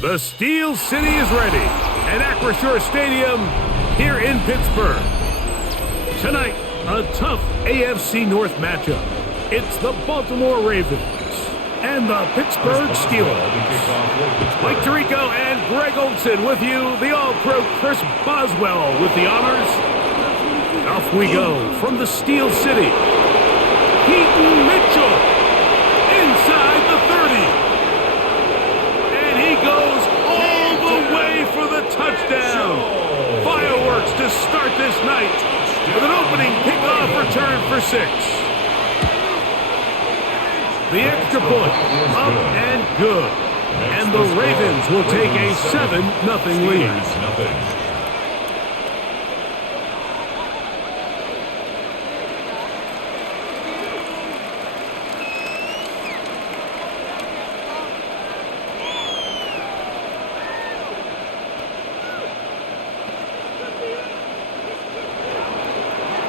The Steel City is ready at Acrisure Stadium here in Pittsburgh. Tonight, a tough AFC North matchup. It's the Baltimore Ravens and the Pittsburgh Steelers. Mike Tirico and Greg Olson with you, the All-Pro Chris Boswell with the honors. Off we go from the Steel City. Keaton Mitchell inside the 30. And he goes all the way for the touchdown. Fireworks to start this night with an opening kickoff return for 6. The extra point, up and good. And the Ravens will take a 7-0 lead.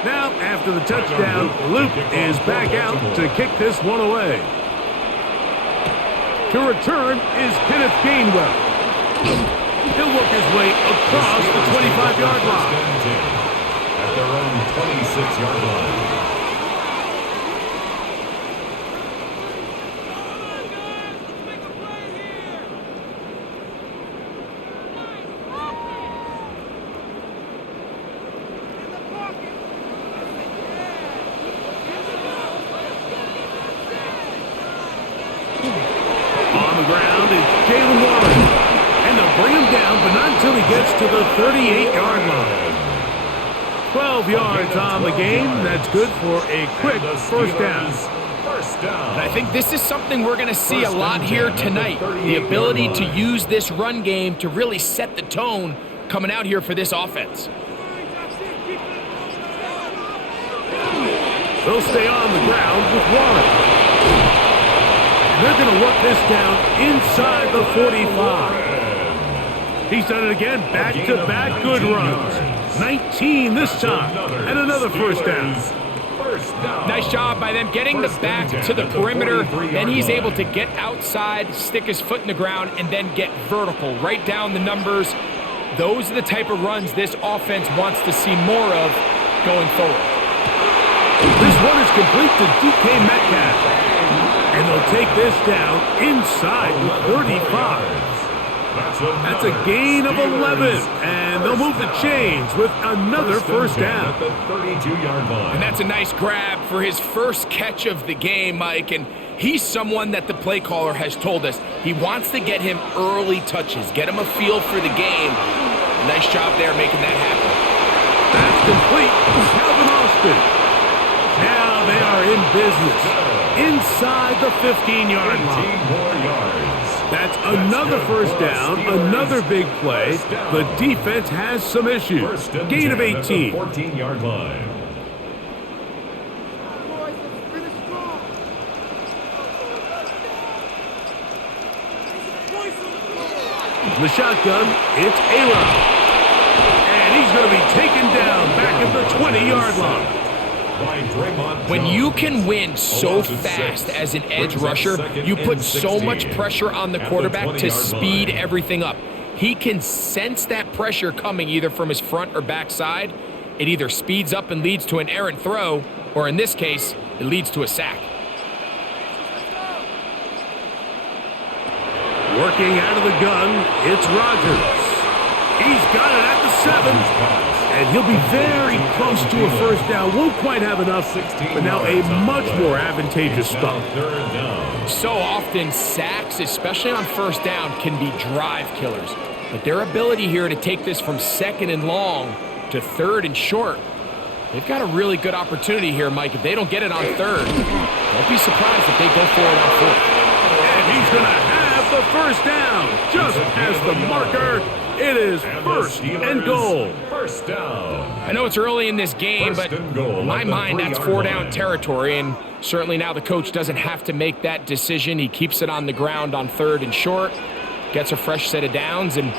Now, after the touchdown, Luke is back out to kick this one away. To return is Kenneth Gainwell. He'll work his way across the 25-yard line. At their own 26-yard line. To the 38-yard line. 12 yards on the game. That's good for a quick first down. And I think this is something we're going to see a lot here tonight. The ability to use this run game to really set the tone coming out here for this offense. They'll stay on the ground with Warren. They're going to work this down inside the 45. He's done it again, back-to-back good runs. 19 this time, and another first down. Nice job by them getting the back to the perimeter. Then he's able to get outside, stick his foot in the ground, and then get vertical, right down the numbers. Those are the type of runs this offense wants to see more of going forward. This one is complete to DK Metcalf. And they'll take this down inside the 35. That's a gain of 11, and they'll move the chains with another first down. And that's a nice grab for his first catch of the game, Mike, and he's someone that the play caller has told us he wants to get him early touches, get him a feel for the game. Nice job there making that happen. That's complete. Calvin Austin. Now they are in business inside the 15-yard line. 15 more yards. That's another first down, another big play. The defense has some issues. Gain of 18. 14-yard line. The shotgun, it's A-Rod. And he's going to be taken down back at the 20-yard line. When you can win so fast as an edge rusher, you put so much pressure on the quarterback to speed everything up. He can sense that pressure coming either from his front or back side. It either speeds up and leads to an errant throw, or in this case, it leads to a sack. Working out of the gun, it's Rodgers. He's got it at the 7. And he'll be very close to a first down. Won't quite have enough, but now a much more advantageous spot. So often, sacks, especially on first down, can be drive killers. But their ability here to take this from 2nd and long to 3rd and short, they've got a really good opportunity here, Mike. If they don't get it on 3rd, don't be surprised if they go for it on 4th. And he's going to have the first down. Just as the marker, it is 1st and goal. First down. I know it's early in this game, but in my mind, that's 4-down territory, and certainly now the coach doesn't have to make that decision. He keeps it on the ground on 3rd and short, gets a fresh set of downs, and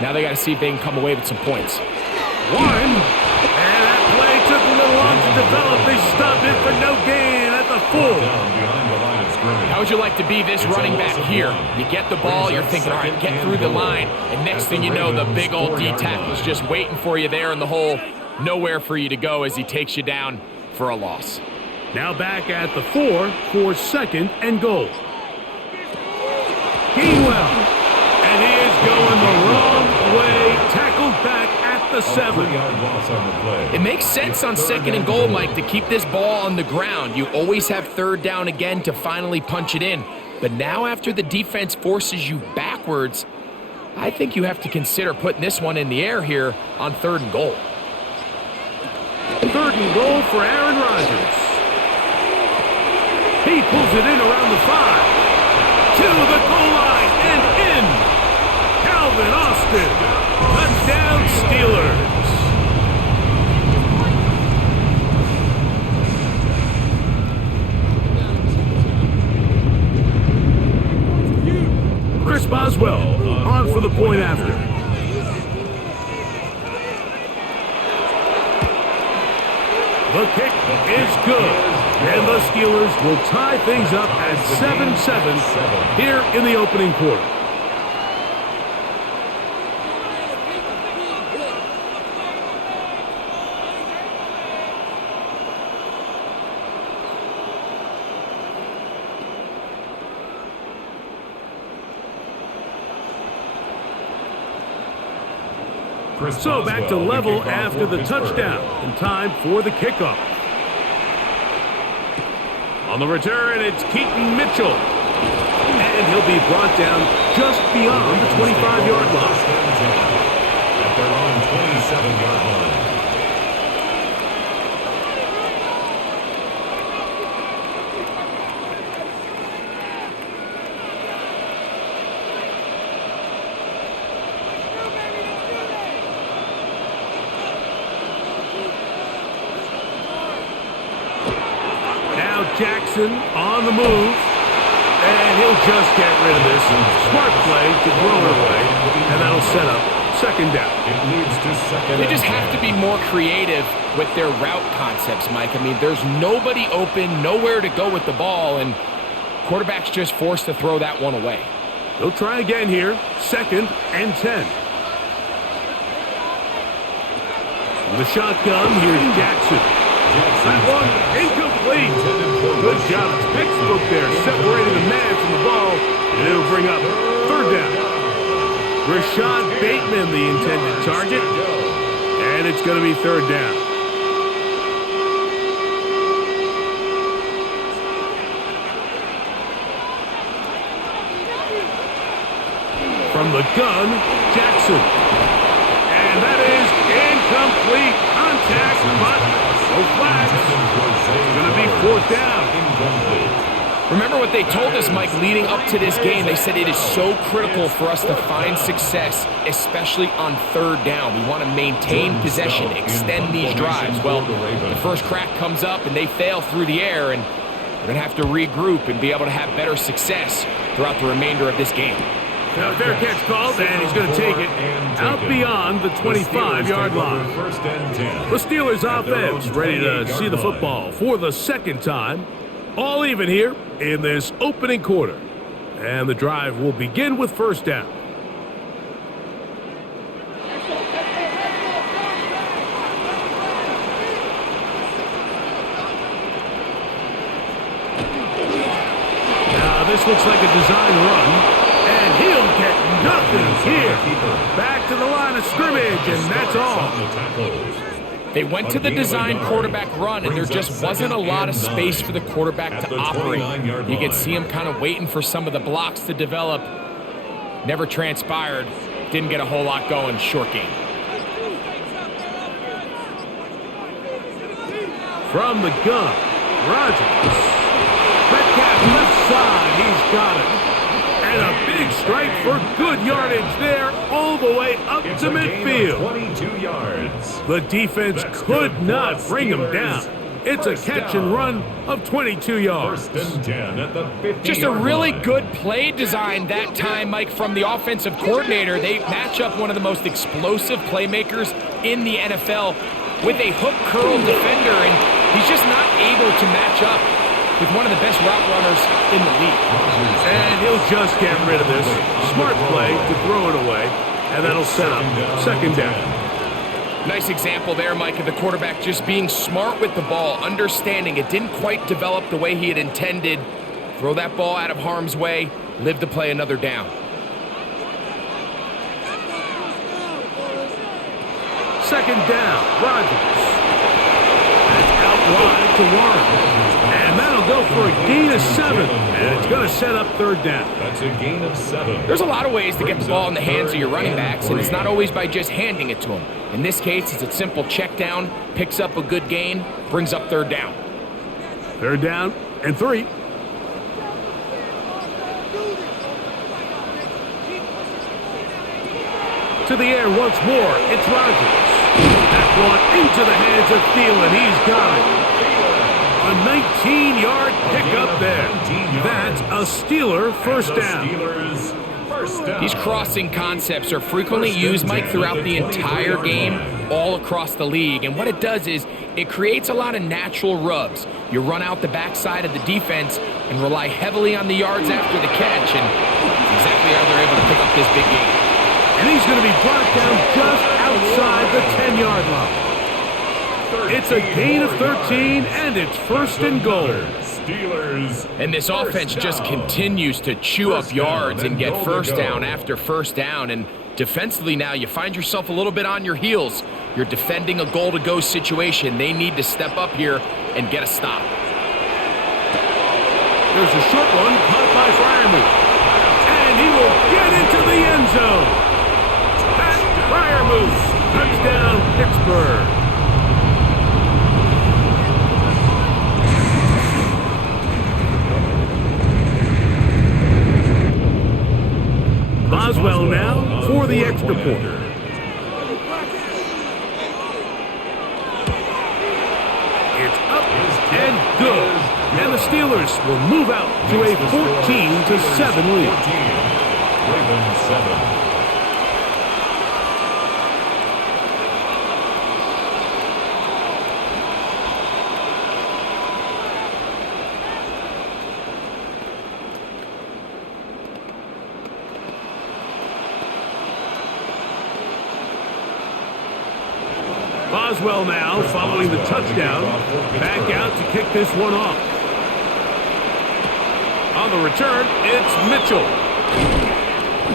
now they got to see if they can come away with some points. One, and that play took a little long to develop. They stopped it for no gain at the 4. scrimmage. How would you like to be this running back here? You get the ball, you're thinking, all right, get through the line. And next thing you know, the big old D tackle's just waiting for you there in the hole. Nowhere for you to go as he takes you down for a loss. Now back at the 4 for 2nd and goal. Gainwell. And he is going the wrong way. Tackled back at the 7. It makes sense on 2nd and goal, Mike, to keep this ball on the ground. You always have 3rd down again to finally punch it in. But now after the defense forces you backwards, I think you have to consider putting this one in the air here on 3rd and goal. 3rd and goal for Aaron Rodgers. He pulls it in around the 5. To the goal line and in. Calvin Austin. Touchdown Steelers. Chris Boswell on for the point after. The kick is good, and the Steelers will tie things up at 7-7 here in the opening quarter. So back to level after the touchdown, and time for the kickoff. On the return, it's Keaton Mitchell. And he'll be brought down just beyond the 25-yard line. At their own 27-yard line. Jackson on the move, and he'll just get rid of this. Smart play to throw it away, and that'll set up 2nd down. It leads to 2nd. They just have to be more creative with their route concepts, Mike. I mean, there's nobody open, nowhere to go with the ball, and quarterback's just forced to throw that one away. They'll try again here, 2nd and 10. From the shotgun, here's Jackson. That one incomplete. Good job. Textbook there, separating the man from the ball, and it'll bring up 3rd down. Rashad Bateman, the intended target, and it's going to be 3rd down. From the gun, Jackson. And that is incomplete. Contact, but no flags. It's going to be 4th down. Remember what they told us, Mike, leading up to this game. They said it is so critical for us to find success, especially on 3rd down. We want to maintain possession, extend these drives. Well, the first crack comes up and they fail through the air, and we're going to have to regroup and be able to have better success throughout the remainder of this game. Now fair catch called, and he's going to take it out beyond the 25-yard line. The Steelers offense ready to see the football for the 2nd time. All even here in this opening quarter. And the drive will begin with 1st down. Now this looks like a design run. And he'll get nothing here. Back to the line of scrimmage, and that's all. They went to the design quarterback run, and there just wasn't a lot of space for the quarterback to operate. You could see him kind of waiting for some of the blocks to develop. Never transpired. Didn't get a whole lot going. Short game. From the gun, Rodgers. Metcalf left side. He's got it. And a big strike for good yardage there all the way up to midfield. 22 yards. The defense could not bring him down. It's a catch and run of 22 yards. 1st and 10 at the 50-yard Just a really line. good play design that time, Mike, from the offensive coordinator. They match up one of the most explosive playmakers in the NFL with a hook curl defender, and he's just not able to match up with one of the best route runners in the league. And he'll just get rid of this. Smart play to throw it away, and that'll set up second down. Nice example there, Mike, of the quarterback just being smart with the ball, understanding it didn't quite develop the way he had intended. Throw that ball out of harm's way, live to play another down. Second down, Rodgers. That's out wide to Warren. And that'll go for a gain of 7. And it's going to set up third down. That's a gain of 7. There's a lot of ways to get the ball in the hands of your running backs, and it's not always by just handing it to them. In this case, it's a simple check down, picks up a good gain, brings up third down. Third down and 3. To the air once more, it's Rodgers. That one into the hands of Thielen. He's got it. A 19-yard pickup there. That's a Steeler first down. These crossing concepts are frequently used, Mike, throughout the entire game, all across the league. And what it does is it creates a lot of natural rubs. You run out the backside of the defense and rely heavily on the yards after the catch. And that's exactly how they're able to pick up this big game. And he's going to be brought down just outside the 10-yard line. It's a gain of 13, and it's first and goal. And this offense just continues to chew up yards and get first down after first down. And defensively now, you find yourself a little bit on your heels. You're defending a goal-to-go situation. They need to step up here and get a stop. There's a short one caught by Freiermuth. And he will get into the end zone. Pat Freiermuth, touchdown Pittsburgh. Boswell now for the extra point. It's up and good. And the Steelers will move out to a 14-7 lead. Ravens 7. Boswell now following the touchdown. Back out to kick this one off. On the return, it's Mitchell.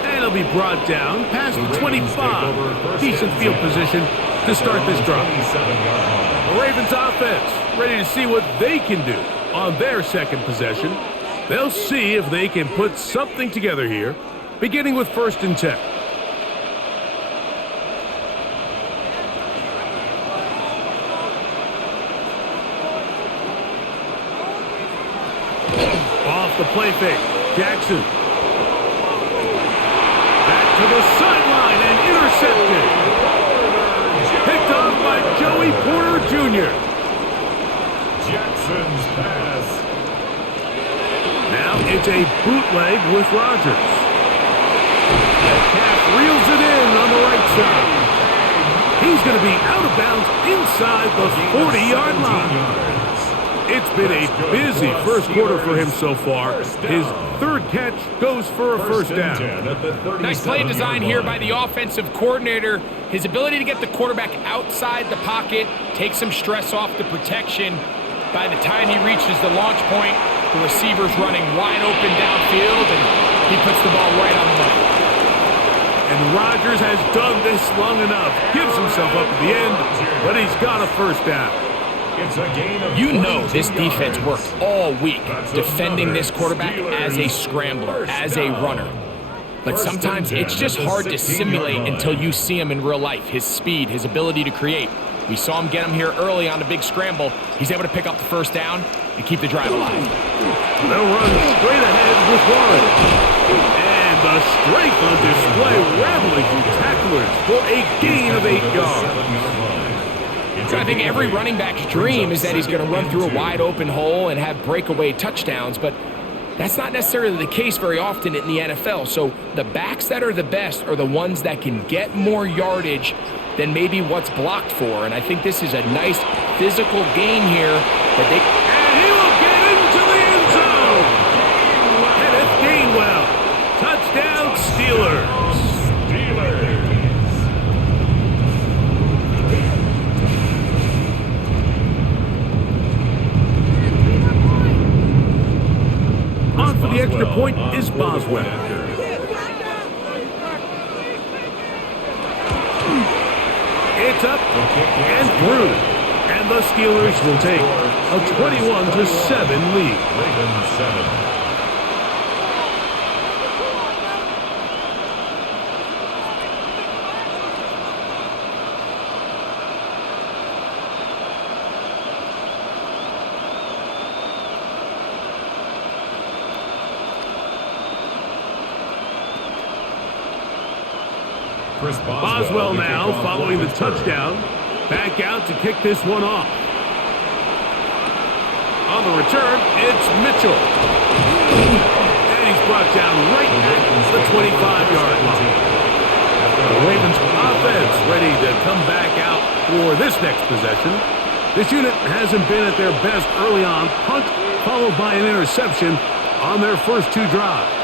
And he'll be brought down past the 25. Decent field position to start this drive. The Ravens offense ready to see what they can do on their second possession. They'll see if they can put something together here, beginning with 1st and 10. The play fake. Jackson. Back to the sideline and intercepted. Picked off by Joey Porter Jr. Jackson's pass. Now it's a bootleg with Rodgers. Metcalf reels it in on the right side. He's going to be out of bounds inside the 40-yard line. It's been a busy first quarter for him so far. His third catch goes for a first down. Nice play design here by the offensive coordinator. His ability to get the quarterback outside the pocket, take some stress off the protection. By the time he reaches the launch point, the receiver's running wide open downfield, and he puts the ball right on the money. And Rodgers has done this long enough. Gives himself up at the end, but he's got a first down. You know this defense worked all week defending this quarterback as a scrambler, as a runner. But sometimes it's just hard to simulate until you see him in real life, his speed, his ability to create. We saw him get him here early on a big scramble. He's able to pick up the first down and keep the drive alive. They'll run straight ahead with Warren. And the strength on display, rambling through tacklers for a gain of 8 yards. So I think every running back's dream is that he's going to run through a wide open hole and have breakaway touchdowns, but that's not necessarily the case very often in the NFL. So the backs that are the best are the ones that can get more yardage than maybe what's blocked for. And I think this is a nice physical gain here that they... And he will get into the It's up and through. And the Steelers will take a 21-7 lead. Ravens 7. Boswell now following the touchdown. Back out to kick this one off. On the return, it's Mitchell. And he's brought down right at the 25-yard line. The Ravens offense ready to come back out for this next possession. This unit hasn't been at their best early on. Punt followed by an interception on their first two drives.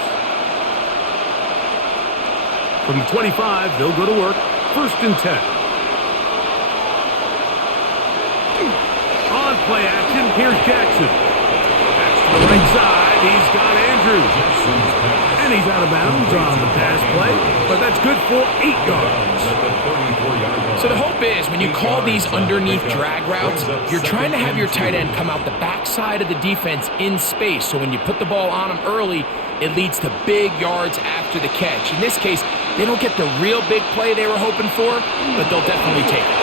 From the 25, they'll go to work. 1st and 10. On play action, here's Jackson. That's to the right side. He's got Andrews. And he's out of bounds on the pass play, but that's good for 8 yards. So the hope is when you call these underneath drag routes, you're trying to have your tight end come out the backside of the defense in space. So when you put the ball on him early, it leads to big yards after the catch. In this case, they don't get the real big play they were hoping for, but they'll definitely take it.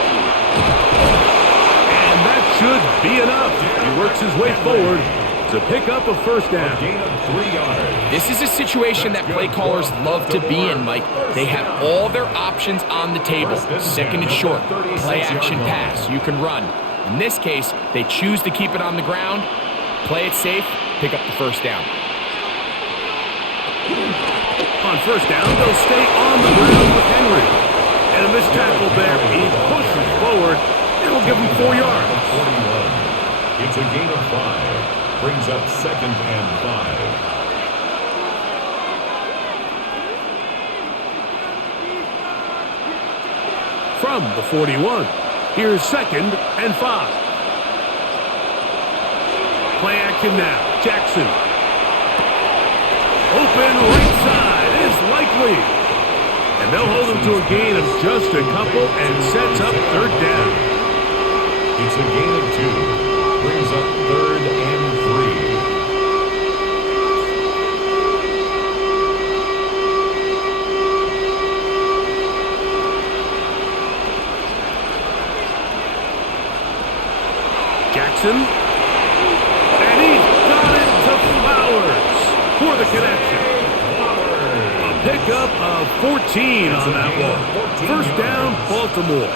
And that should be enough. He works his way forward to pick up a first down. Gain of 3 yards. This is a situation that play callers love to be in, Mike. They have all their options on the table. 2nd and short, play action pass, you can run. In this case, they choose to keep it on the ground, play it safe, pick up the first down. On first down, they'll stay on the ground with Henry. And a missed tackle there. He pushes forward. It'll give him 4 yards. 41. It's a gain of 5. Brings up 2nd and 5. From the 41, here's 2nd and 5. Play action now. Jackson. Open right side is likely. And they'll hold him to a gain of just a couple and sets up 3rd down. It's a gain of 2. Brings up 3rd and 3. Jackson. And he's got it to Flowers for the connection. A pickup of 14 on that one. 1st down, Baltimore.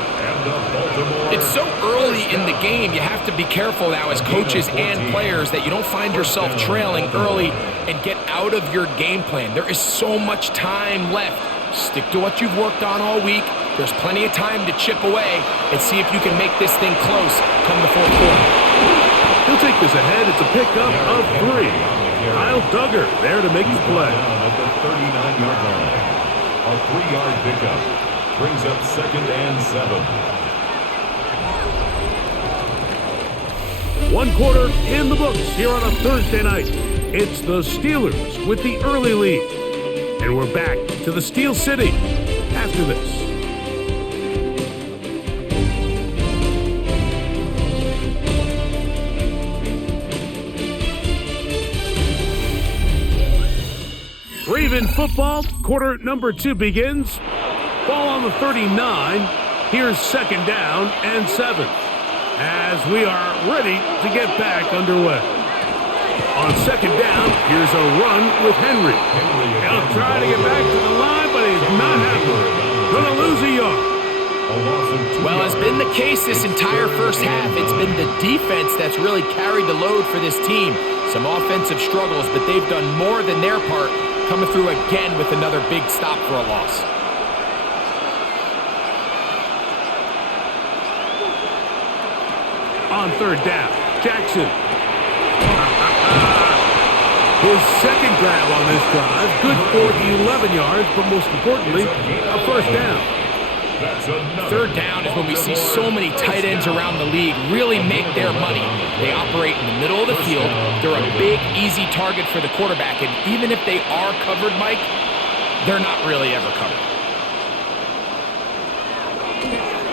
It's so early in the game, you have to be careful now as coaches and players that you don't find yourself trailing early and get out of your game plan. There is so much time left. Stick to what you've worked on all week. There's plenty of time to chip away and see if you can make this thing close come the 4th quarter. He'll take this ahead. It's a pickup of 3. Kyle Duggar there to make the play. At the 39-yard line. A 3-yard pickup. Brings up 2nd and 7. 1 quarter in the books here on a Thursday night. It's the Steelers with the early lead. And we're back to the Steel City after this. Raven football, quarter number 2 begins. Ball on the 39. Here's 2nd down and 7. As we are ready to get back underway. On 2nd down, here's a run with Henry. He'll try to get back to the line, but he's not happy. Gonna lose a yard. Well, as been the case this entire first half, it's been the defense that's really carried the load for this team. Some offensive struggles, but they've done more than their part, coming through again with another big stop for a loss. On 3rd down, Jackson. His 2nd grab on this drive, good for 11 yards, but most importantly, a 1st down. 3rd down is when we see so many tight ends around the league really make their money. They operate in the middle of the field. They're a big, easy target for the quarterback, and even if they are covered, Mike, they're not really ever covered.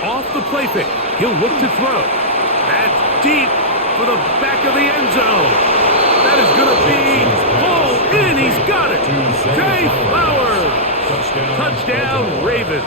Off the play fake. He'll look to throw. That's deep for the back of the end zone. That is going to be pulled in. He's got it. Jay Flowers. Touchdown, Ravens.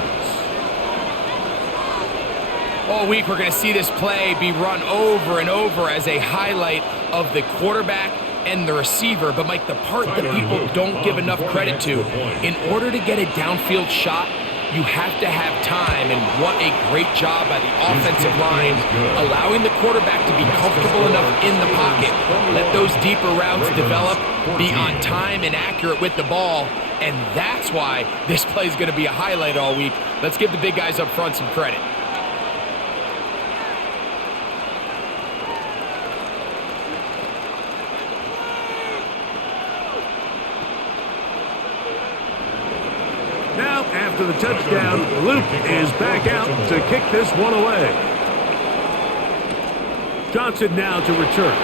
All week, we're going to see this play be run over and over as a highlight of the quarterback and the receiver. But, Mike, the part that people don't give enough credit to, in order to get a downfield shot, you have to have time, and what a great job by the offensive line, allowing the quarterback to be comfortable enough in the pocket, let those deeper routes develop, be on time and accurate with the ball, and that's why this play is going to be a highlight all week. Let's give the big guys up front some credit. Now, after the touchdown, Luke is back out to kick this one away. Johnson now to return.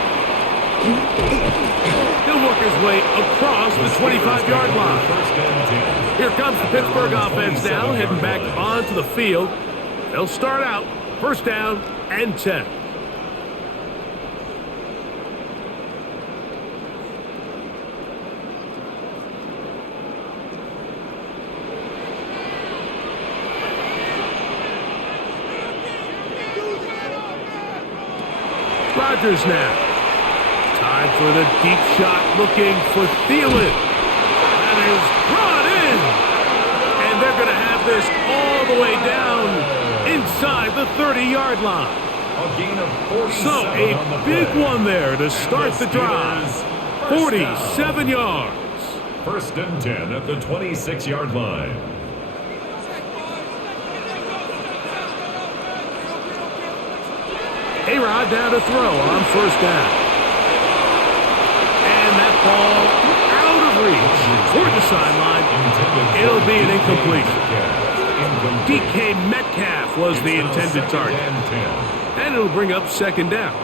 He'll work his way across the 25-yard line. Here comes the Pittsburgh offense now, heading back onto the field. They'll start out first down and 10. Rodgers now. Time for the deep shot, looking for Thielen. That is brought in. And they're going to have this all the way down inside the 30-yard line. A gain of 47 So a big one there to start the drive. 47 yards. First and 10 at the 26-yard line. A-Rod down to throw on first down. And that ball out of reach toward the sideline. It'll be an incompletion. DK Metcalf was the intended target. And it'll bring up second down.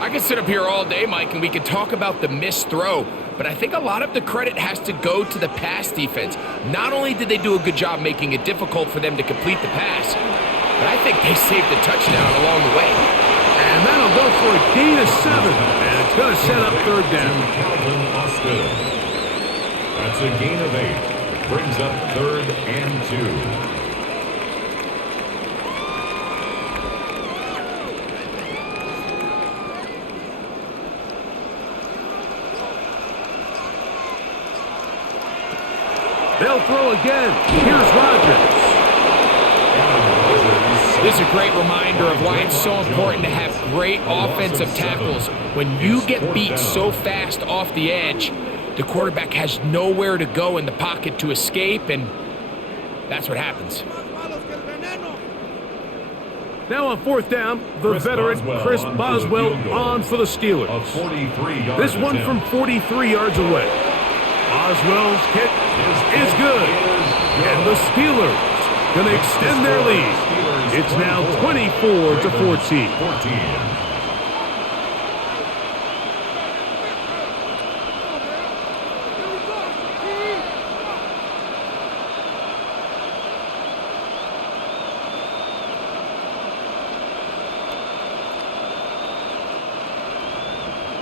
I could sit up here all day, Mike, and we could talk about the missed throw, but I think a lot of the credit has to go to the pass defense. Not only did they do a good job making it difficult for them to complete the pass, but I think they saved a touchdown along the way. And that'll go for a gain of 7. And it's going to set up third down. That's a gain of 8. Brings up third and 2. They'll throw again. Here's Rodgers. This is a great reminder of why it's so important to have great offensive tackles. When you get beat so fast off the edge, the quarterback has nowhere to go in the pocket to escape, and that's what happens. Now on fourth down, the veteran Chris Boswell on for the Steelers. This one from 43 yards away. Boswell's kick is good. And the Steelers going to extend their lead. It's now 24-14.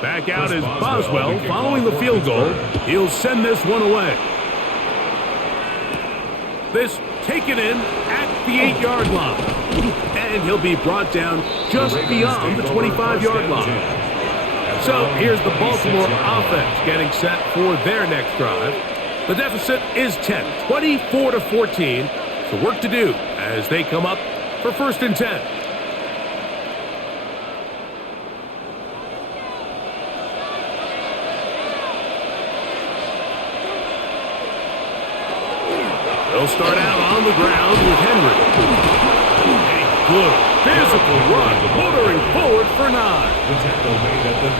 Back out is Boswell following the field goal. He'll send this one away. This taken in at the 8-yard line. And he'll be brought down just beyond the 25-yard line. So here's the Baltimore offense getting set for their next drive. The deficit is 10, 24-14. So work to do as they come up for first and 10. They'll start out on the ground with Henry. A good physical run, motoring forward for 9.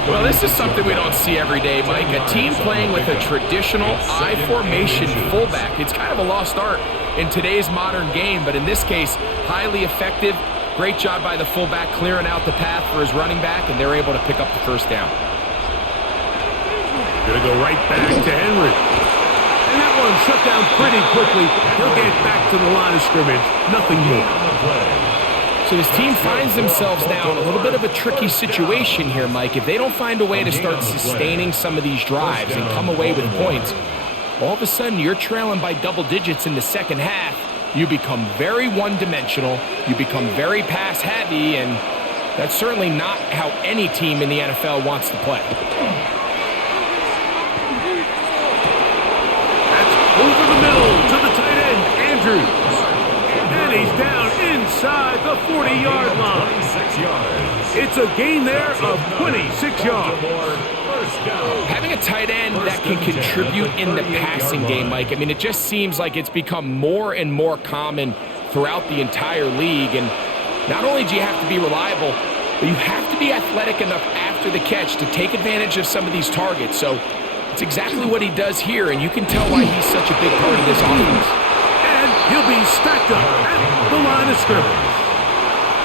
Well, this is something we don't see every day, Mike. A team playing with a traditional I formation fullback. It's kind of a lost art in today's modern game, but in this case, highly effective. Great job by the fullback clearing out the path for his running back, and they're able to pick up the first down. Going to go right back to Henry. And that one shut down pretty quickly. He'll get back to the line of scrimmage. Nothing more. So this team finds themselves now in a little bit of a tricky situation here, Mike. If they don't find a way to start sustaining some of these drives and come away with points, all of a sudden you're trailing by double digits in the second half. You become very one-dimensional. You become very pass-heavy, and that's certainly not how any team in the NFL wants to play. That's over the middle to the tight end, Andrews. And he's down inside the 40-yard line. It's a gain there of 26 yards. Having a tight end that can contribute in the passing game, Mike, I mean, it just seems like it's become more and more common throughout the entire league. And not only do you have to be reliable, but you have to be athletic enough after the catch to take advantage of some of these targets. So it's exactly what he does here, and you can tell why he's such a big part of this offense. And he'll be stacked up at the line of scrimmage.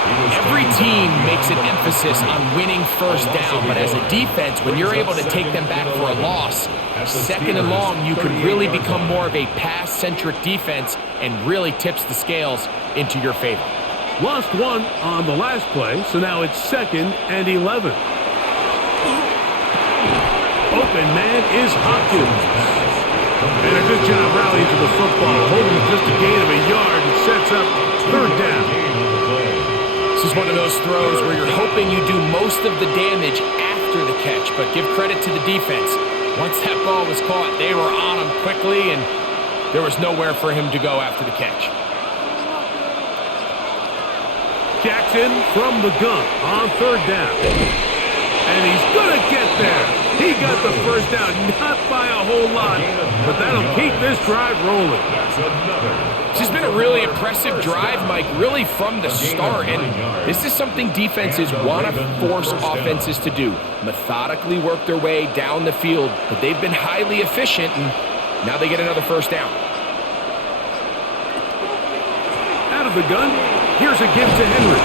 Every team makes an emphasis on winning first down, but as a defense, when you're able to take them back for a loss, second and long, you can really become more of a pass-centric defense and really tips the scales into your favor. Lost one on the last play, so now it's 2nd and 11. Open man is Hopkins. And a good job rallying to the football, holding just a gain of a yard and sets up 3rd down. This is one of those throws where you're hoping you do most of the damage after the catch, but give credit to the defense. Once that ball was caught, they were on him quickly, and there was nowhere for him to go after the catch. Jackson from the gun on 3rd down. And he's going to get there. He got the first down, not by a whole lot, but that'll keep this drive rolling. This has been a really impressive drive, Mike, really from the start. And this is something defenses want to force offenses to do. Methodically work their way down the field, but they've been highly efficient, and now they get another first down. Out of the gun, here's a give to Henry.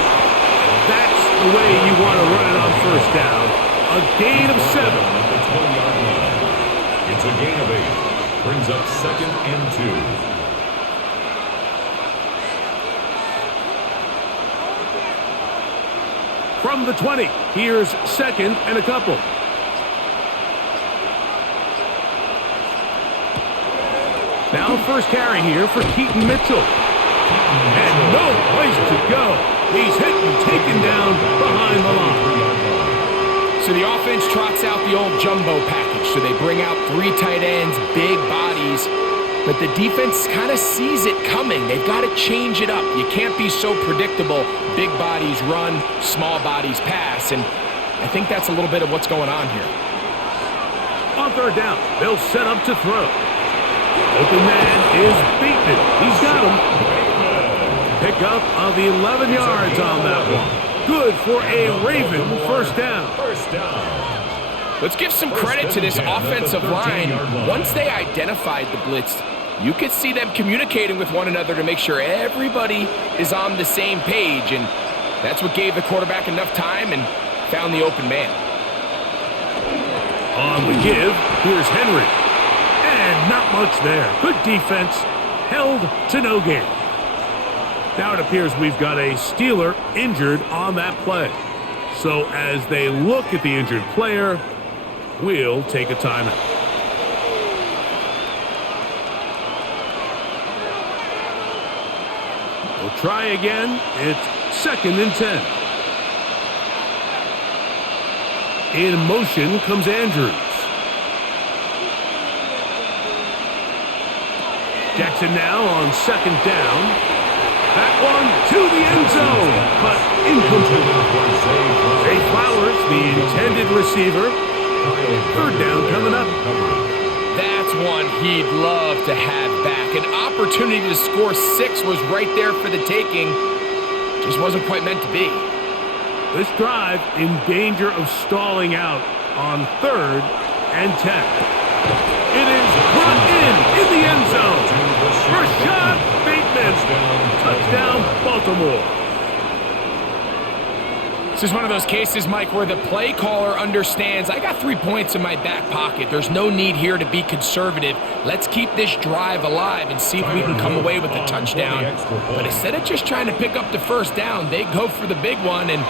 That's the way you want to run it on first down. A gain of 7. It's a gain of 8. Brings up 2nd and 2. From the 20, here's 2nd and a couple. Now first carry here for Keaton Mitchell. And no place to go. He's hit and taken down behind the line. So the offense trots out the old jumbo package. So they bring out 3 tight ends, big bodies, but the defense kind of sees it coming. They've got to change it up. You can't be so predictable. Big bodies run, small bodies pass, and I think that's a little bit of what's going on here. On 3rd down, they'll set up to throw. Open man is Bateman. He's got him. Pickup of 11 yards on that one. Good for a Raven first down. Let's give some credit to this offensive line. Once they identified the blitz, you could see them communicating with one another to make sure everybody is on the same page, and that's what gave the quarterback enough time and found the open man. On the give, here's Henry. And not much there. Good defense, held to no gain. Now it appears we've got a Steeler injured on that play. So as they look at the injured player, we'll take a timeout. We'll try again. It's 2nd and 10. In motion comes Andrews. Jackson now on 2nd down. That one to the end zone, but incomplete. Zay Flowers, the intended receiver. 3rd down coming up. That's one he'd love to have back. An opportunity to score 6 was right there for the taking. Just wasn't quite meant to be. This drive in danger of stalling out on 3rd and 10. It is brought in the end zone. Rashad Bateman. Touchdown, Baltimore. This is one of those cases, Mike, where the play caller understands I got 3 points in my back pocket. There's no need here to be conservative. Let's keep this drive alive and see if we can come away with a touchdown. But instead of just trying to pick up the first down, they go for the big one, and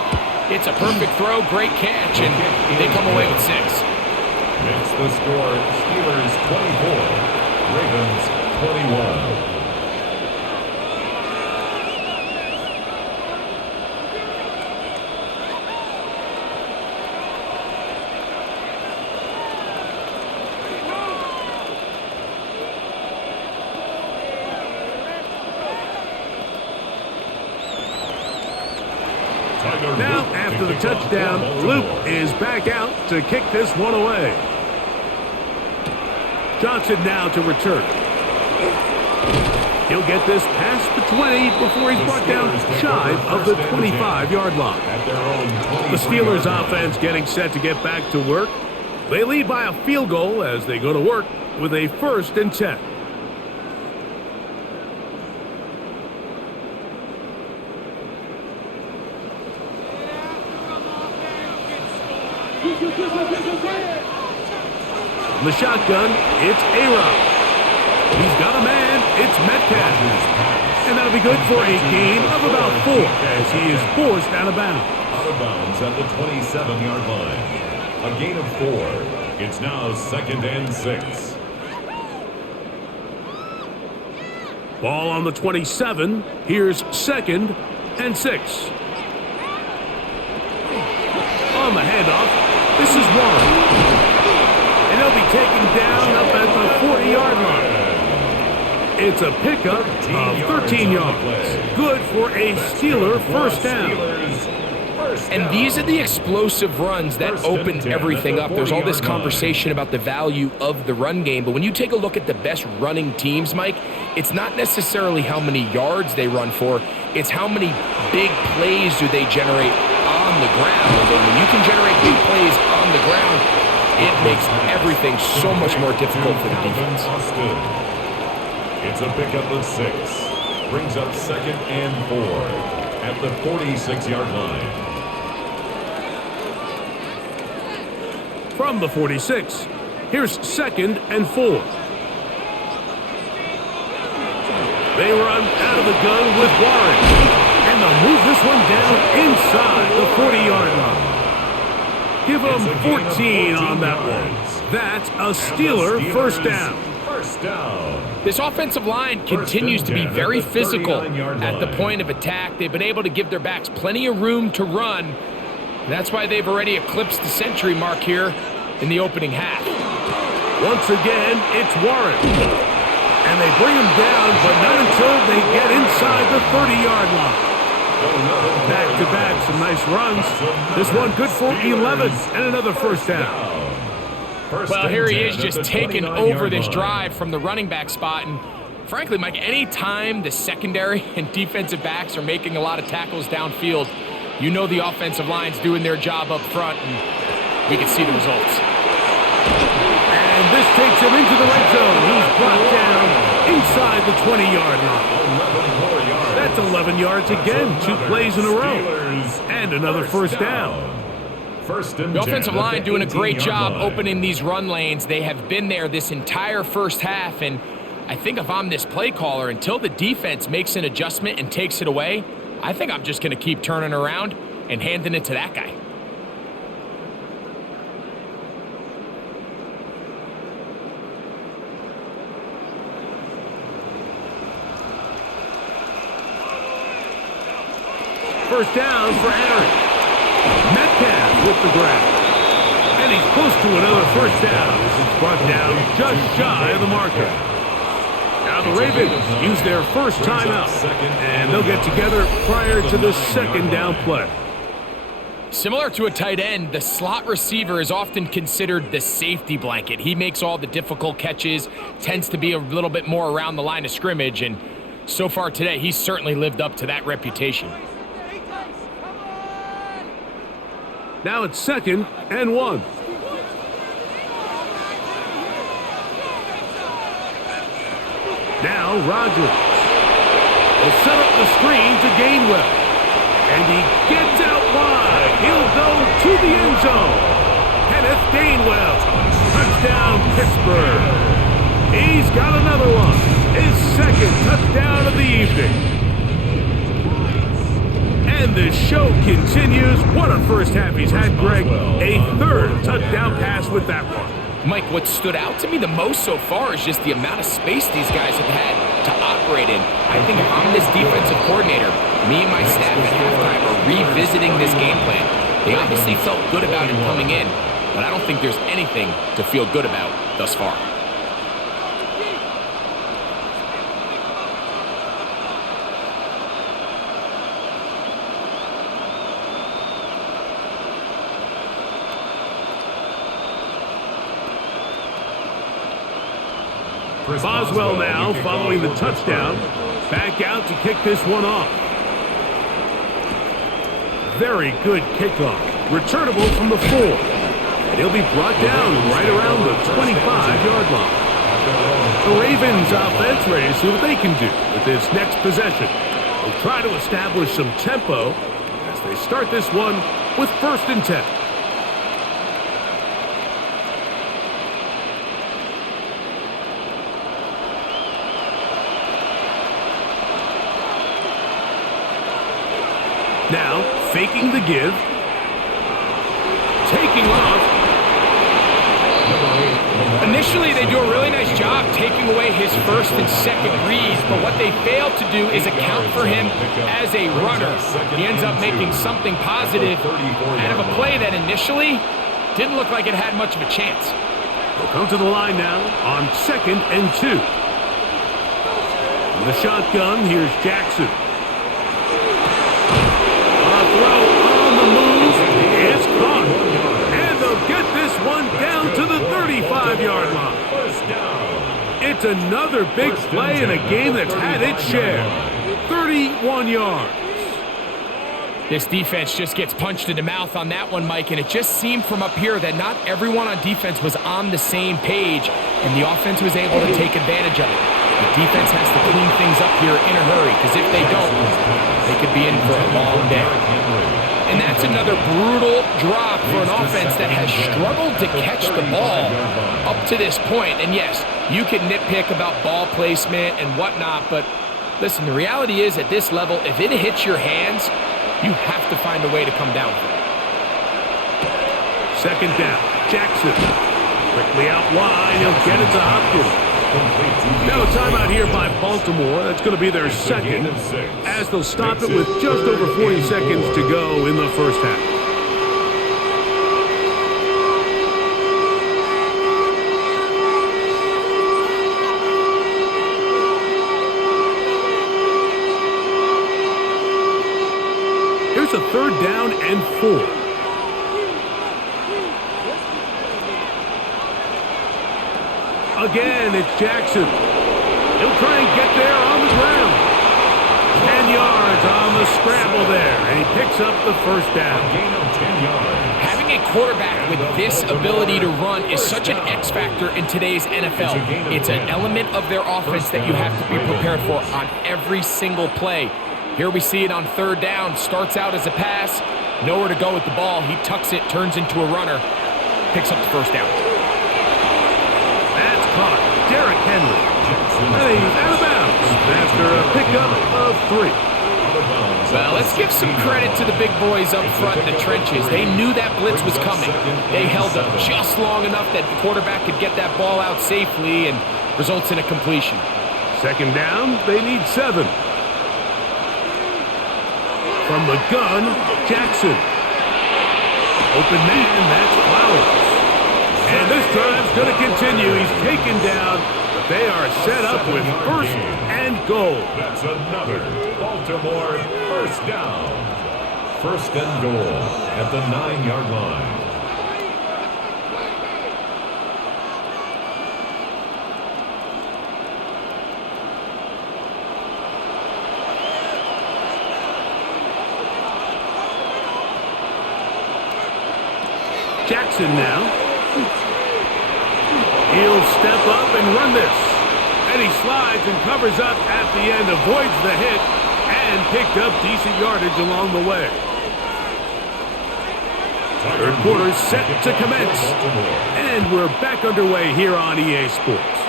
it's a perfect throw, great catch, and they come away with 6. It's the score, Steelers 24, Ravens 21. Now, after the touchdown, Luke is back out to kick this one away. Johnson now to return. He'll get this past the 20 before he's brought down shy of the 25-yard line. The Steelers offense getting set to get back to work. They lead by a field goal as they go to work with a 1st and 10. From the shotgun, it's A-Rob. He's got a man, it's Metcalf. And that'll be good for a gain of about 4 as he is forced out of bounds. Out of bounds at the 27-yard line. A gain of 4. It's now 2nd and 6. Ball on the 27. Here's 2nd and 6. On the handoff, this is Warren. And he'll be taken down up at the 40-yard line. It's a pickup of 13 yards. Good for a Steeler 1st down. And these are the explosive runs that open everything up. There's all this conversation about the value of the run game, but when you take a look at the best running teams, Mike, it's not necessarily how many yards they run for, it's how many big plays do they generate on the ground. And when you can generate big plays on the ground, it makes everything so much more difficult for the defense. It's a pickup of 6. Brings up 2nd and 4 at the 46-yard line. From the 46, here's 2nd and 4. They run out of the gun with Warren. And they'll move this one down inside the 40-yard line. Give them 14 on that one. That's a Steeler 1st down. This offensive line continues to be very physical at the point of attack. They've been able to give their backs plenty of room to run. That's why they've already eclipsed the century mark here in the opening half. Once again, it's Warren. And they bring him down, but not until they get inside the 30-yard line. Back-to-back, some nice runs. This one good for 11 and another 1st down. Well, here he is just taking over this drive from the running back spot. And frankly, Mike, any time the secondary and defensive backs are making a lot of tackles downfield, you know the offensive line's doing their job up front, and we can see the results. And this takes him into the red zone. He's brought down inside the 20-yard line. That's 11 yards again, 2 plays in a row. And another 1st down. The offensive line doing a great job opening these run lanes. They have been there this entire 1st half, and I think if I'm this play caller, until the defense makes an adjustment and takes it away, I think I'm just going to keep turning around and handing it to that guy. First down for Aaron. Metcalf with the grab. And he's close to another 1st down as it's brought down just shy of the marker. Now the Ravens use their first timeout, and they'll get together prior to the 2nd down play. Similar to a tight end, the slot receiver is often considered the safety blanket. He makes all the difficult catches, tends to be a little bit more around the line of scrimmage, and so far today, he's certainly lived up to that reputation. Now it's 2nd and 1. Now Rodgers will set up the screen to Gainwell. And he gets out wide. He'll go to the end zone. Kenneth Gainwell. Touchdown, Pittsburgh. He's got another one. His second touchdown of the evening. And the show continues. What a first half he's had, Greg. A third touchdown pass with that one. Mike, what stood out to me the most so far is just the amount of space these guys have had to operate in. I think if I'm this defensive coordinator, me and my staff at halftime are revisiting this game plan. They obviously felt good about it coming in, but I don't think there's anything to feel good about thus far. Boswell now following the touchdown. Back out to kick this one off. Very good kickoff. Returnable from the 4. And he'll be brought down right around the 25-yard line. The Ravens offense ready to see what they can do with this next possession. They'll try to establish some tempo as they start this one with 1st and 10. Now, faking the give. Taking off. Initially, they do a really nice job taking away his first and second reads, but what they fail to do is account for him as a runner. He ends up making something positive out of a play that initially didn't look like it had much of a chance. They'll come to the line now on 2nd and 2. From the shotgun, here's Jackson. Throw on the move is caught. And they'll get this one down to the 35-yard line. It's another big play in a game that's had its share. 31 yards. This defense just gets punched in the mouth on that one, Mike, and it just seemed from up here that not everyone on defense was on the same page, and the offense was able to take advantage of it. The defense has to clean things up here in a hurry, because if they don't, they could be in for a long day. And that's another brutal drop for an offense that has struggled to catch the ball up to this point. And yes, you can nitpick about ball placement and whatnot, but listen, the reality is at this level, if it hits your hands, you have to find a way to come down with it. 2nd down, Jackson. Quickly out wide, he'll get it to Hopkins. Now a timeout here by Baltimore. That's going to be their second, as they'll stop it with just over 40 seconds to go in the first half. Here's a 3rd down and 4. Again, it's Jackson. He'll try and get there on the ground. 10 yards on the scramble there, and he picks up the 1st down. Gain of 10 yards. Having a quarterback with this ability to run is such an X factor in today's NFL. It's an element of their offense that you have to be prepared for on every single play. Here we see it on 3rd down. Starts out as a pass. Nowhere to go with the ball. He tucks it, turns into a runner. Picks up the 1st down. That's caught. Derrick Henry. And he's out of bounds after a pickup of 3. Well, let's give some credit to the big boys up front in the trenches. They knew that blitz was coming. They held up just long enough that the quarterback could get that ball out safely and results in a completion. 2nd down, they need 7. From the gun, Jackson. Open man, that's Flowers. And this drive's going to continue. He's taken down, but they are set up with 1st and goal. That's another Baltimore 1st down. 1st and goal at the 9-yard line. Jackson now. He'll step up and run this. And he slides and covers up at the end, avoids the hit, and picked up decent yardage along the way. Third quarter set to commence, and we're back underway here on EA Sports.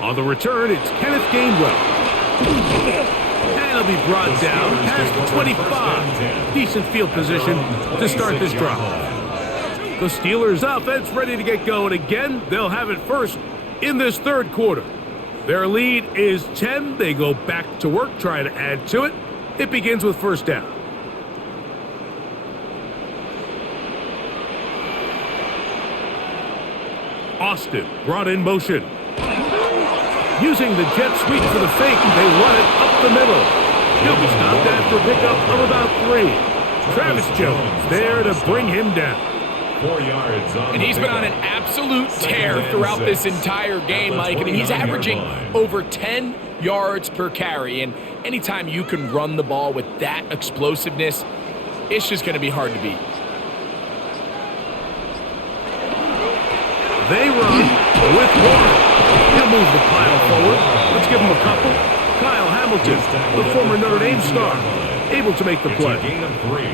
On the return, it's Kenneth Gainwell. And he'll be brought down past the 25. Decent field position to start this drive. The Steelers' offense ready to get going again. They'll have it first in this third quarter. Their lead is 10. They go back to work, trying to add to it. It begins with first down. Austin brought in motion. Using the jet sweep for the fake, they run it up the middle. He'll be stopped after a pickup of about 3. Travis Jones there to bring him down. 4 yards on and he's been on an absolute tear throughout this entire game, Mike. I mean, he's averaging over 10 yards per carry, and anytime you can run the ball with that explosiveness, it's just going to be hard to beat. They run with one. He'll move the pile forward. Let's give him a couple. Kyle Hamilton, the former Notre Dame star, able to make the play. It's a gain of 3.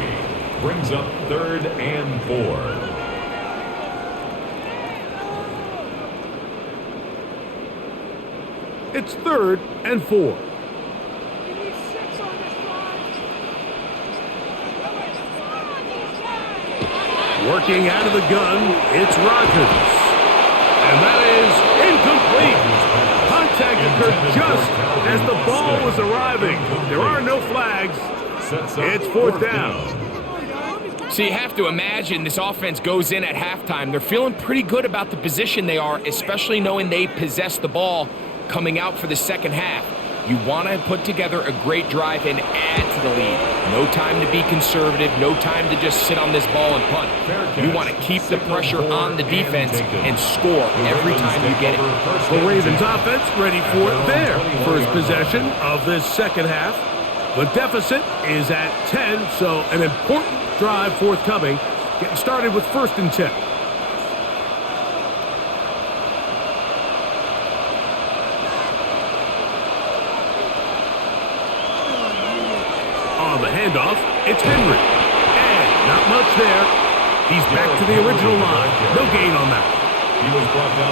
Brings up 3rd and 4. It's 3rd and 4. Working out of the gun, it's Rodgers. And that is incomplete. Contact occurred just as the ball was arriving. There are no flags. It's 4th down. So you have to imagine this offense goes in at halftime. They're feeling pretty good about the position they are, especially knowing they possess the ball coming out for the second half. You want to put together a great drive and add to the lead. No time to be conservative. No time to just sit on this ball and punt. You want to keep the pressure on the defense and score every time you get it. The Ravens offense ready for their first possession of this second half. The deficit is at 10, so an important drive forthcoming. Getting started with 1st and 10. On the handoff, it's Henry. And not much there. He's back to the original line. No gain on that.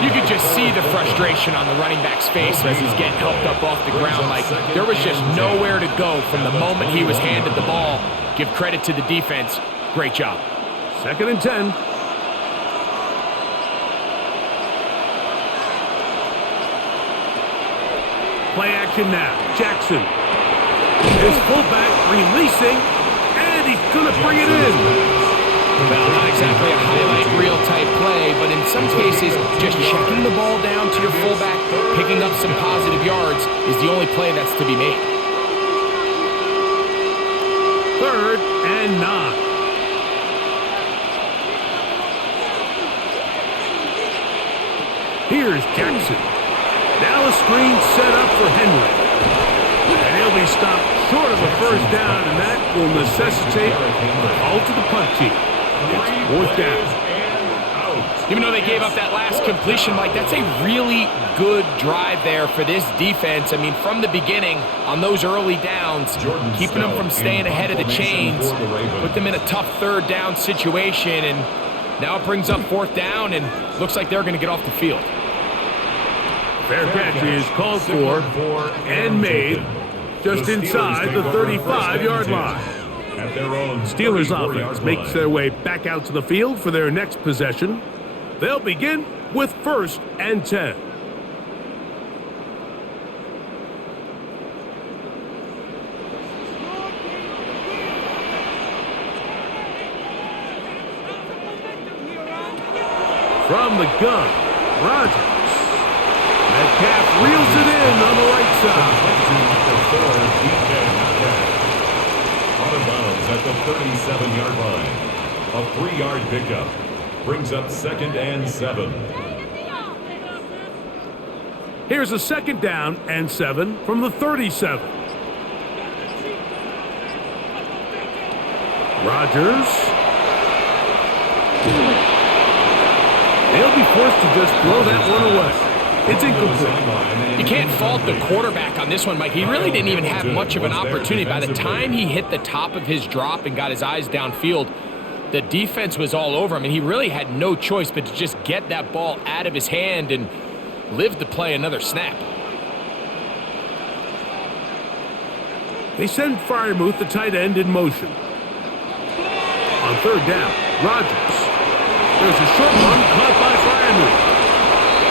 You could just see the frustration on the running back's face as he's getting helped up off the ground. Like, there was just nowhere to go from the moment he was handed the ball. Give credit to the defense. Great job. 2nd and 10. Play action now. Jackson. His fullback releasing, and he's going to bring it in. Well, not exactly a highlight reel type play, but in some cases, just checking the ball down to your fullback, picking up some positive yards is the only play that's to be made. 3rd and 9. Here's Jackson. Now a screen set up for Henry. And he'll be stopped short of a first down, and that will necessitate a call to the punt team. It's 4th down. Even though they gave up that last completion, Mike, that's a really good drive there for this defense. I mean, from the beginning, on those early downs, keeping them from staying ahead of the chains, put them in a tough 3rd down situation, and now it brings up 4th down, and looks like they're going to get off the field. Fair catch is called for and made just inside the 35-yard line. Steelers offense makes their way back out to the field for their next possession. They'll begin with 1st and 10. From the gun, Rodgers. Metcalf reels it in on the right side. Out of bounds at the 37-yard line. A 3-yard pickup. Brings up 2nd and 7. Here's a 2nd down and 7 from the 37. Rodgers. They'll be forced to just throw that one away. It's incomplete. You can't fault the quarterback on this one, Mike. He really didn't even have much of an opportunity. By the time he hit the top of his drop and got his eyes downfield, the defense was all over him, and he really had no choice but to just get that ball out of his hand and live to play another snap. They send Freiermuth, the tight end, in motion. On third down, Rodgers. There's a short one caught by Freiermuth.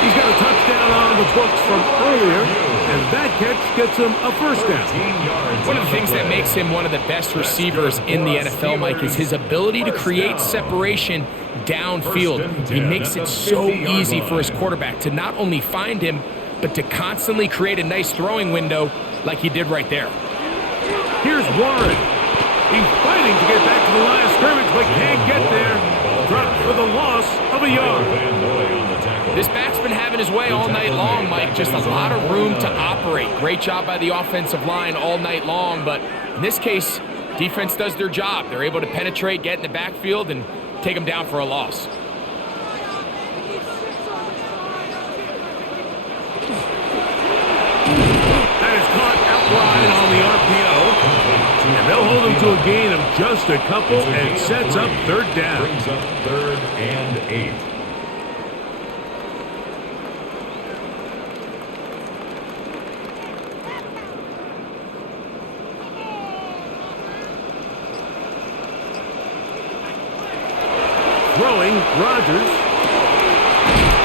He's got a touchdown on the books from earlier, and that catch gets him a first down. One of the things that makes him one of the best receivers in the NFL, Mike, is his ability to create separation downfield. He makes it so easy for his quarterback to not only find him, but to constantly create a nice throwing window like he did right there. Here's Warren. He's fighting to get back to the line of scrimmage, but can't get there. Dropped for the loss of a yard. This back's been having his way all night long, Mike. Just a lot of room to operate. Great job by the offensive line all night long, but in this case, defense does their job. They're able to penetrate, get in the backfield, and take them down for a loss. That is caught outline on the RPO. And they'll hold him to a gain of just a couple and sets up third down. Brings up 3rd and 8. Throwing, Rodgers.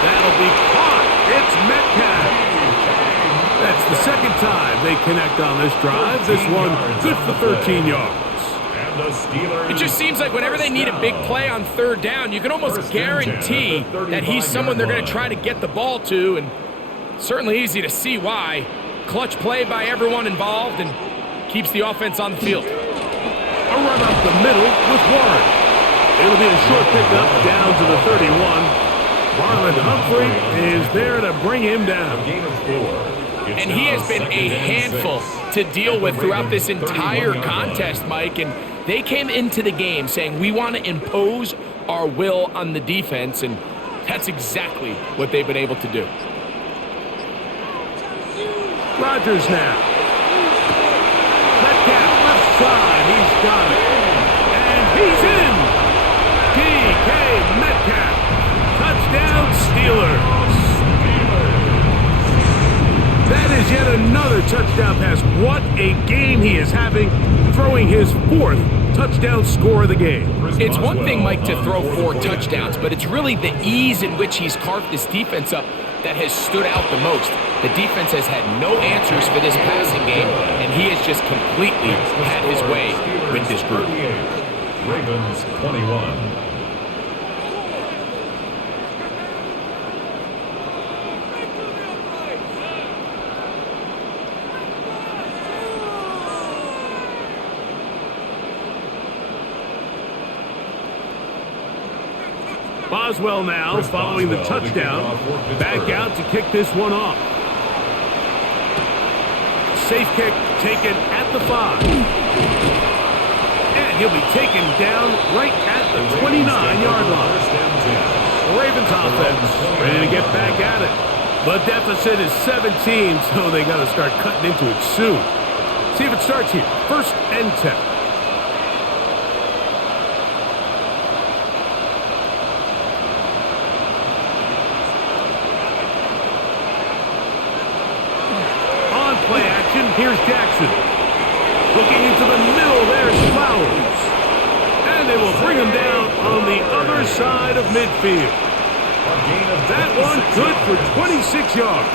That'll be caught. It's Metcalf. That's the second time they connect on this drive. This one good for 13 yards. It just seems like whenever they need a big play on third down, you can almost guarantee that he's someone they're going to try to get the ball to, and certainly easy to see why. Clutch play by everyone involved and keeps the offense on the field. A run up the middle with Warren. It'll be a short pickup down to the 31. Marlon Humphrey is there to bring him down. Gain of 4. And he has been a handful to deal with throughout this entire contest, Mike. And they came into the game saying, we want to impose our will on the defense. And that's exactly what they've been able to do. Rodgers now. Metcalf left side. He's got it. And he's in. DK Metcalf. Touchdown Steelers. That is yet another touchdown pass. What a game he is having, throwing his 4th touchdown score of the game. It's one thing, Mike, to throw 4 touchdowns, but it's really the ease in which he's carved this defense up that has stood out the most. The defense has had no answers for this passing game, and he has just completely had his way with this group. Ravens 21. Boswell now, following the touchdown, back out to kick this one off. Safe kick taken at the 5. And he'll be taken down right at the 29-yard line. The Ravens offense ready to get back at it. The deficit is 17, so they got to start cutting into it soon. See if it starts here. 1st and 10. Here's Jackson. Looking into the middle, there's Flowers. And they will bring him down on the other side of midfield. That one good for 26 yards.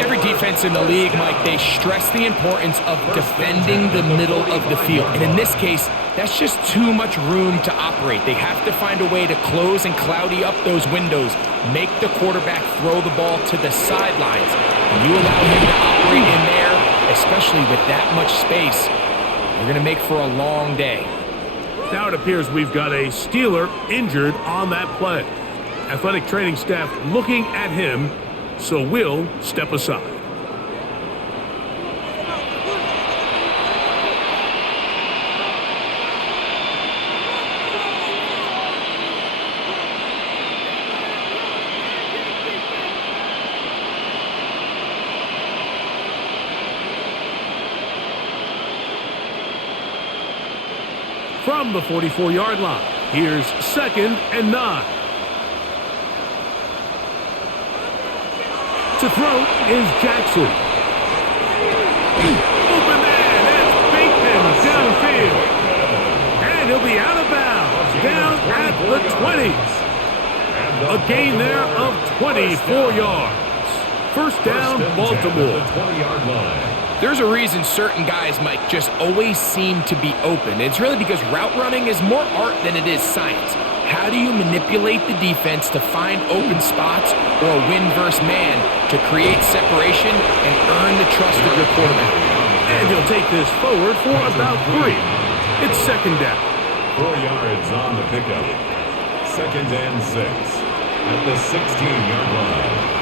Every defense in the league, Mike, they stress the importance of defending the middle of the field. And in this case, that's just too much room to operate. They have to find a way to close and cloudy up those windows, make the quarterback throw the ball to the sidelines. And you allow him to operate in there, especially with that much space, you're going to make for a long day. Now it appears we've got a Steeler injured on that play. Athletic training staff looking at him, so we'll step aside. from the 44-yard line. Here's 2nd and 9. To throw is Jackson. Open man, that's Bateman downfield. And he'll be out of bounds, down at the 20. A gain there of 24 yards. First down, Baltimore. There's a reason certain guys, Mike, just always seem to be open. It's really because route running is more art than it is science. How do you manipulate the defense to find open spots or win versus man to create separation and earn the trust of your quarterback? And he'll take this forward for about 3. It's 2nd down. 4 yards on the pickup. 2nd and 6 at the 16-yard line.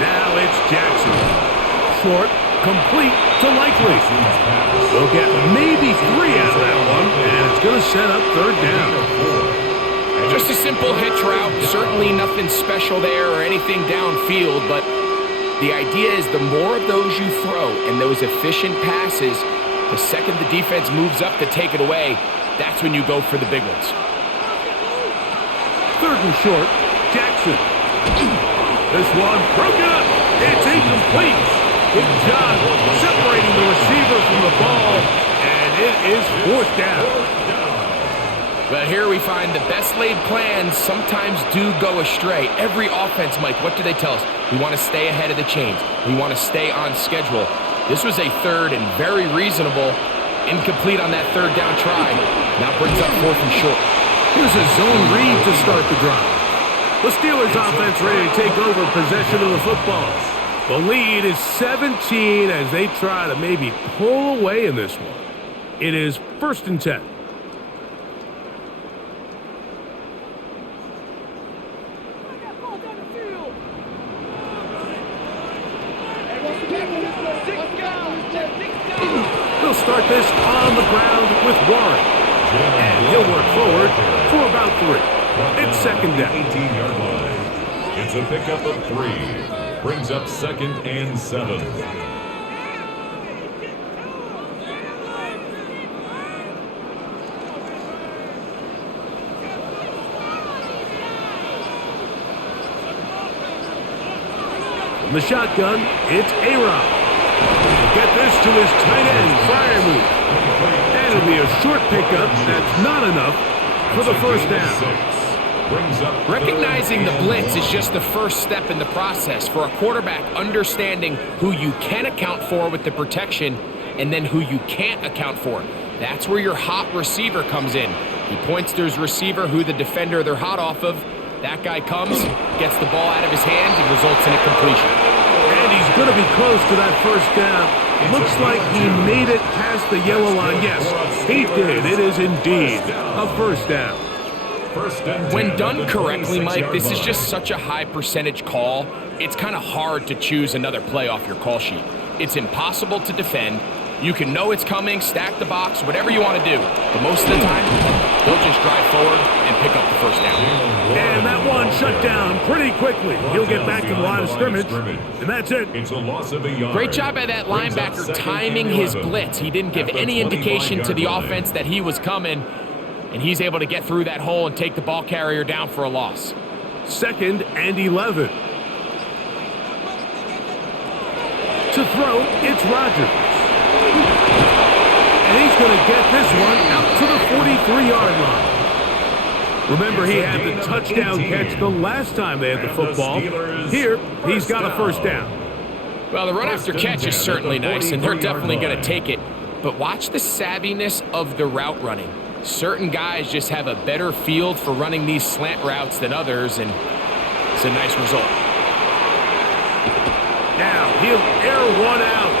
Now it's Jackson. Short, complete to Likely. They'll get maybe 3 out of that one, and it's going to set up 3rd down. Just a simple hitch route. Certainly nothing special there or anything downfield, but the idea is the more of those you throw and those efficient passes, the second the defense moves up to take it away, that's when you go for the big ones. 3rd and short, Jackson. This one broken up. It's incomplete. Good job separating the receiver from the ball, and it is 4th down. But here we find the best laid plans sometimes do go astray. Every offense, Mike, what do they tell us? We want to stay ahead of the chains. We want to stay on schedule. This was a 3rd and very reasonable. Incomplete on that 3rd down try. Now brings up 4th and short. Here's a zone read to start the drive. The Steelers offense ready to take over possession of the football. The lead is 17 as they try to maybe pull away in this one. It is 1st and 10. They'll start this on the ground with Warren. And he'll work forward for about 3. It's 2nd down. 18-yard line. It's a pickup of 3. Brings up 2nd and 7. From the shotgun, it's A-Rod. Get this to his tight end, Freiermuth. And it'll be a short pickup. That's not enough for the 1st down. Recognizing the blitz is just the first step in the process for a quarterback understanding who you can account for with the protection and then who you can't account for. That's where your hot receiver comes in. He points to his receiver who the defender they're hot off of. That guy comes, gets the ball out of his hands, and results in a completion. And he's going to be close to that 1st down. Looks like he made it past the yellow line. Yes, he did. It is indeed a 1st down. When done correctly, Mike, this is just such a high percentage call. It's kind of hard to choose another play off your call sheet. It's impossible to defend. You can know it's coming, stack the box, whatever you want to do. But most of the time, they'll just drive forward and pick up the 1st down. And that one shut down pretty quickly. He'll get back to the line of scrimmage, and that's it. It's a loss of a yard. Great job by that linebacker timing his blitz. He didn't give any indication to the offense that he was coming, and he's able to get through that hole and take the ball carrier down for a loss. 2nd and 11. To throw, it's Rodgers. And he's going to get this one out to the 43-yard line. Remember, he had the touchdown catch the last time they had the football. Here, he's got a 1st down. Well, the run after catch is certainly nice, and they're definitely going to take it. But watch the savviness of the route running. Certain guys just have a better field for running these slant routes than others, and it's a nice result. Now, he'll air one out.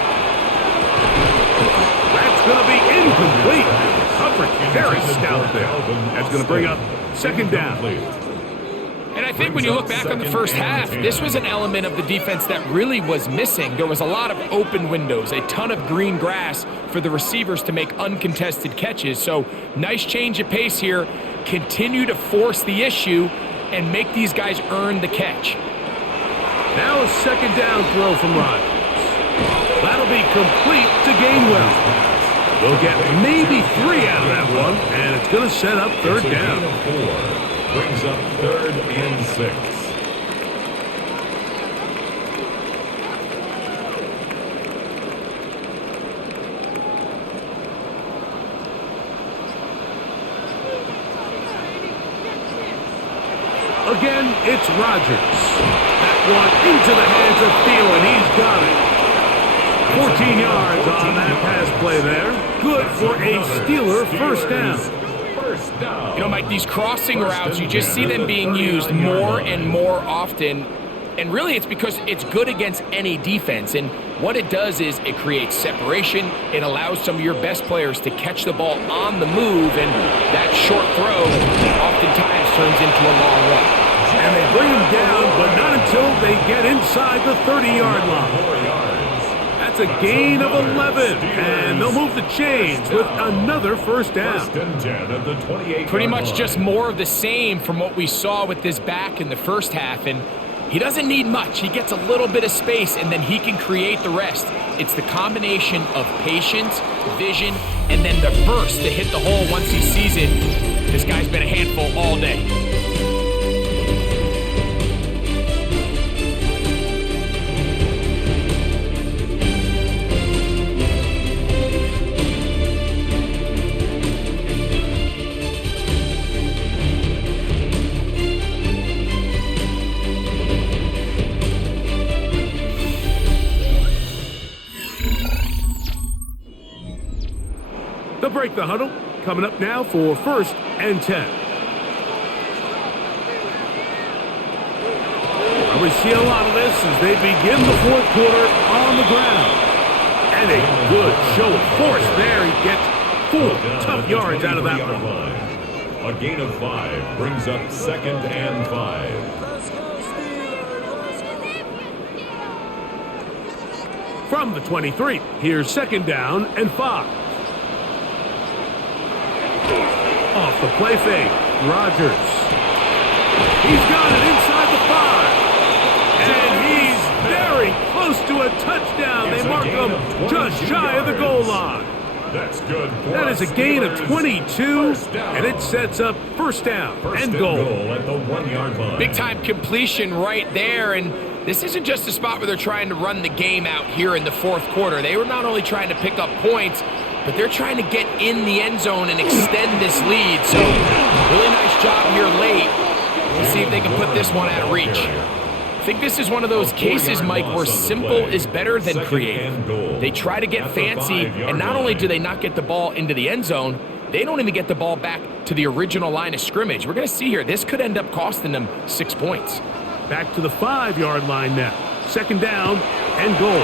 That's going to be incomplete. Coverage very stout there. That's going to bring up 2nd down. And I think when you look back on the first half, this was an element of the defense that really was missing. There was a lot of open windows, a ton of green grass for the receivers to make uncontested catches. So nice change of pace here. Continue to force the issue, and make these guys earn the catch. Now a second down throw from Rodgers. That'll be complete to Gainwell. They'll get maybe 3 out of that one, and it's going to set up third down. Brings up 3rd and 6. Again, it's Rodgers. That one into the hands of Thielen. He's got it. 14 yards on that pass play there. Good for a Steeler first down. You know, Mike, these crossing routes, you just see them being used more and more often. And really, it's because it's good against any defense. And what it does is it creates separation. It allows some of your best players to catch the ball on the move. And that short throw oftentimes turns into a long run. And they bring him down, but not until they get inside the 30-yard line. That's a gain of 11, and they'll move the chains with another first down. Pretty much just more of the same from what we saw with this back in the first half, and he doesn't need much. He gets a little bit of space, and then he can create the rest. It's the combination of patience, vision, and then the burst to hit the hole once he sees it. This guy's been a handful all day. They'll break the huddle. Coming up now for 1st and 10. And we see a lot of this as they begin the 4th quarter on the ground. And a good show of force there. He gets 4 tough yards out of that one. A gain of 5 brings up 2nd and 5. From the 23, here's 2nd down and 5. Off the play fake, Rodgers. He's got it inside the 5. And he's very close to a touchdown. They mark him just shy of the goal line. That's good. That is a gain of 22, and it sets up first down and goal. At the 1-yard line. Big time completion right there, and this isn't just a spot where they're trying to run the game out here in the 4th quarter. They were not only trying to pick up points, but they're trying to get in the end zone and extend this lead. So, really nice job here late. We'll see if they can put this one out of reach. I think this is one of those cases, Mike, where simple is better than creative. They try to get fancy, and not only do they not get the ball into the end zone, they don't even get the ball back to the original line of scrimmage. We're going to see here, this could end up costing them 6 points. Back to the 5-yard line now. 2nd down and goal.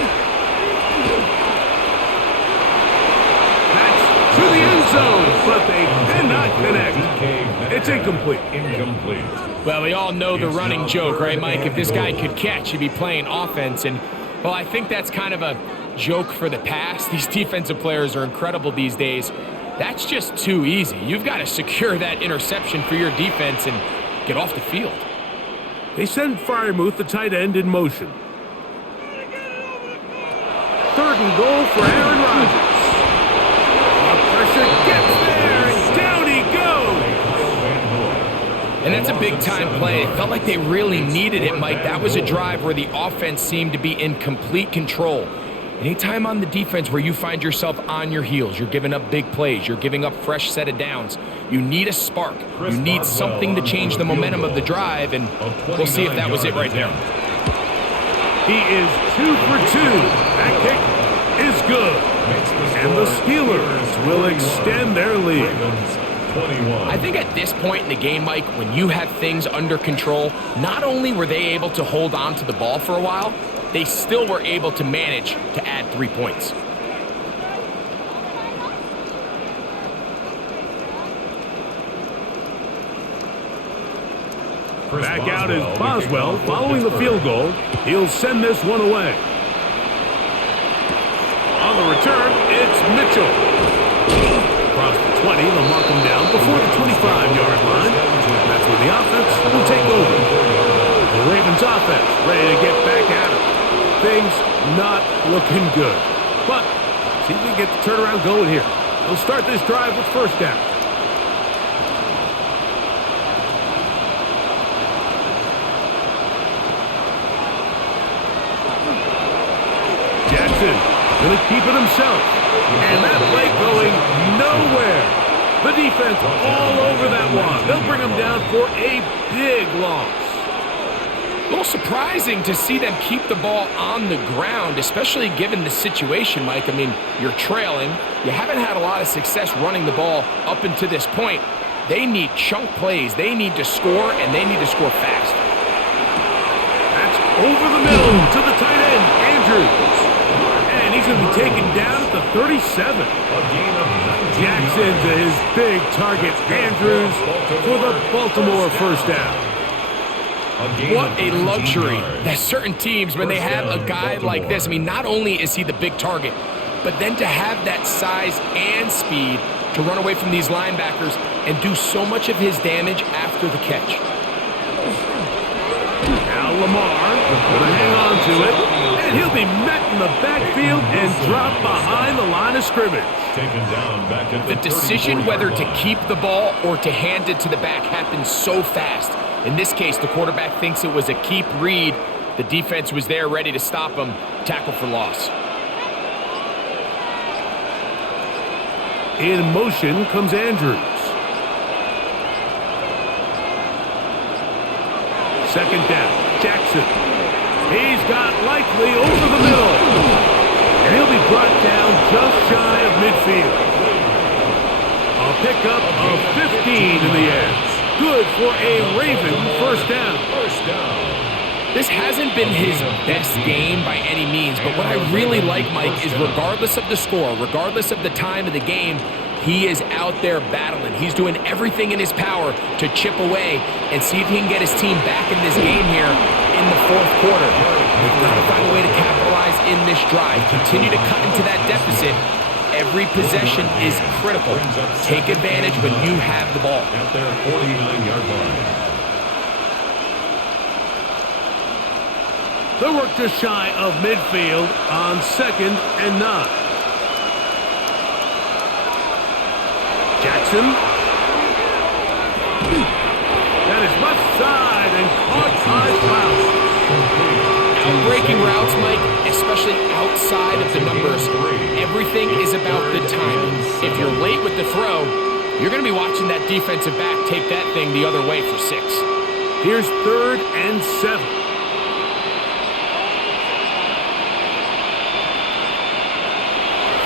To the end zone, but they cannot connect. It's incomplete. Well, we all know the running joke, right, Mike? If this guy could catch, he'd be playing offense. And, well, I think that's kind of a joke for the past. These defensive players are incredible these days. That's just too easy. You've got to secure that interception for your defense and get off the field. They send Freiermuth, the tight end, in motion. 3rd and goal for Aaron Rodgers. Pressure gets there, and down he goes. And that's a big-time play. It felt like they really needed it, Mike. That was a drive where the offense seemed to be in complete control. Anytime on the defense where you find yourself on your heels, you're giving up big plays, you're giving up fresh set of downs, you need a spark. You need something to change the momentum of the drive, and we'll see if that was it right there. He is 2 for 2. That kick is good. And the Steelers will extend their lead. I think at this point in the game, Mike, when you have things under control, not only were they able to hold on to the ball for a while, they still were able to manage to add 3 points. Back out is Boswell following the field goal. He'll send this one away. On the return, it's Mitchell. Across the 20, they'll mark him down before the 25-yard line. That's where the offense will take over. Ravens offense ready to get back at it. Things not looking good. But see if we can get the turnaround going here. They'll start this drive with first down. Jackson going to keep it himself. And that play going nowhere. The defense all over that one. They'll bring him down for a big loss. A little surprising to see them keep the ball on the ground, especially given the situation, Mike. I mean, you're trailing. You haven't had a lot of success running the ball up until this point. They need chunk plays. They need to score, and they need to score fast. That's over the middle to the tight end, Andrews. And he's going to be taken down at the 37. Jackson to his big target, Andrews, for the Baltimore first down. What a luxury that certain teams, when they have a guy like this, I mean, not only is he the big target, but then to have that size and speed to run away from these linebackers and do so much of his damage after the catch. Now Lamar going to hang on to it, and he'll be met in the backfield and dropped behind the line of scrimmage. Taken down back at the decision whether to keep the ball or to hand it to the back happens so fast. In this case, the quarterback thinks it was a keep read. The defense was there ready to stop him. Tackle for loss. In motion comes Andrews. Second down, Jackson. He's got Likely over the middle. And he'll be brought down just shy of midfield. A pickup of 15 in the air. Good for a Raven first down. This hasn't been his best game by any means, but what I really like, Mike, is regardless of the score, regardless of the time of the game, he is out there battling. He's doing everything in his power to chip away and see if he can get his team back in this game here in the fourth quarter. They've got to find a way to capitalize in this drive, continue to cut into that deficit. Every possession is critical. Take advantage when you have the ball. At their 49-yard line. They'll work just shy of midfield on 2nd and 9. Jackson. That is left side and caught by Klaus. Breaking routes, Mike, especially outside of the numbers, everything is about the timing. If you're late with the throw, you're going to be watching that defensive back take that thing the other way for 6. Here's 3rd and 7.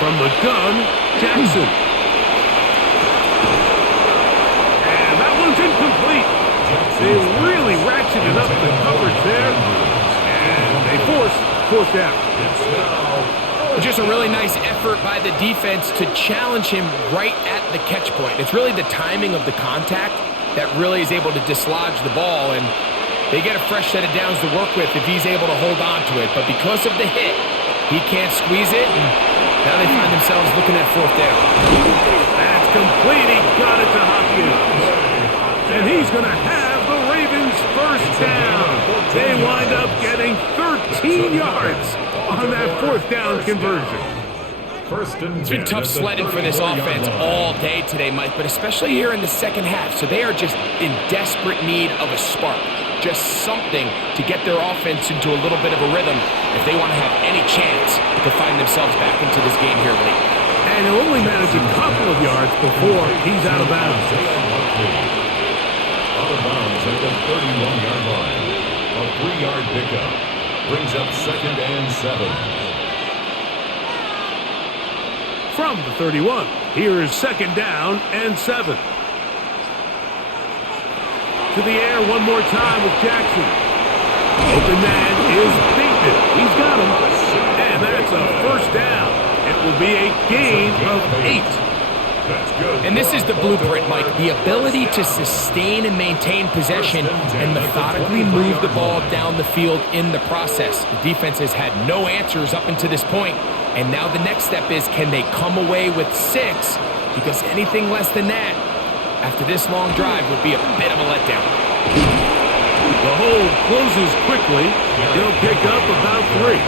From the gun, Jackson. And that one's incomplete. They really ratcheted up the coverage there. They force 4th down. Just a really nice effort by the defense to challenge him right at the catch point. It's really the timing of the contact that really is able to dislodge the ball, and they get a fresh set of downs to work with if he's able to hold on to it. But because of the hit, he can't squeeze it, and now they find themselves looking at 4th down. That's complete. He got it to Hopkins. And he's going to have the Ravens first down. They wind up getting 13 yards on that 4th down conversion. It's been tough sledding for this offense all day today, Mike, but especially here in the second half. So they are just in desperate need of a spark, just something to get their offense into a little bit of a rhythm if they want to have any chance to find themselves back into this game here late. And he'll only manage a couple of yards before he's out of bounds. Out of bounds at the 31-yard line. A 3-yard pickup brings up 2nd and 7. From the 31, here's 2nd down and 7. To the air one more time with Jackson. Open man is beaten. He's got him. And that's a first down. It will be a gain of 8. And this is the blueprint, Mike. The ability to sustain and maintain possession and methodically move the ball down the field in the process. The defense has had no answers up until this point, and now the next step is, can they come away with 6? Because anything less than that, after this long drive, would be a bit of a letdown. The hold closes quickly. He'll pick up about 3.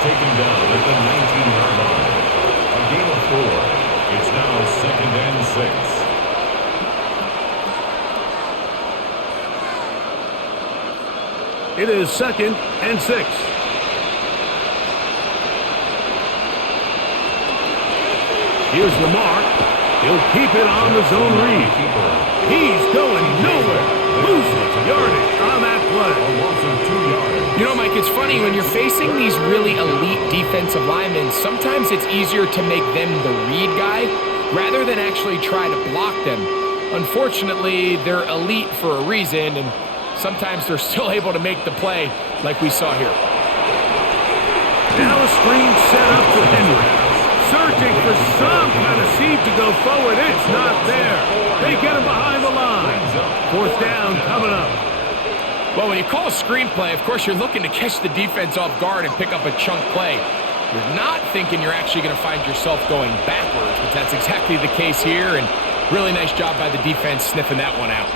Taken down at the 19-yard line. A gain of 4. It's now 2nd and 6. It is 2nd and 6. Here's Lamar. He'll keep it on the zone read. He's going nowhere. Losing yardage on that play. You know, Mike, it's funny, when you're facing these really elite defensive linemen, sometimes it's easier to make them the read guy rather than actually try to block them. Unfortunately, they're elite for a reason, and sometimes they're still able to make the play like we saw here. Now a screen set up for Henry. Searching for some kind of seed to go forward. It's not there. They get him behind the line. 4th down coming up. Well, when you call a screenplay, of course, you're looking to catch the defense off guard and pick up a chunk play. You're not thinking you're actually going to find yourself going backwards, but that's exactly the case here, and really nice job by the defense sniffing that one out.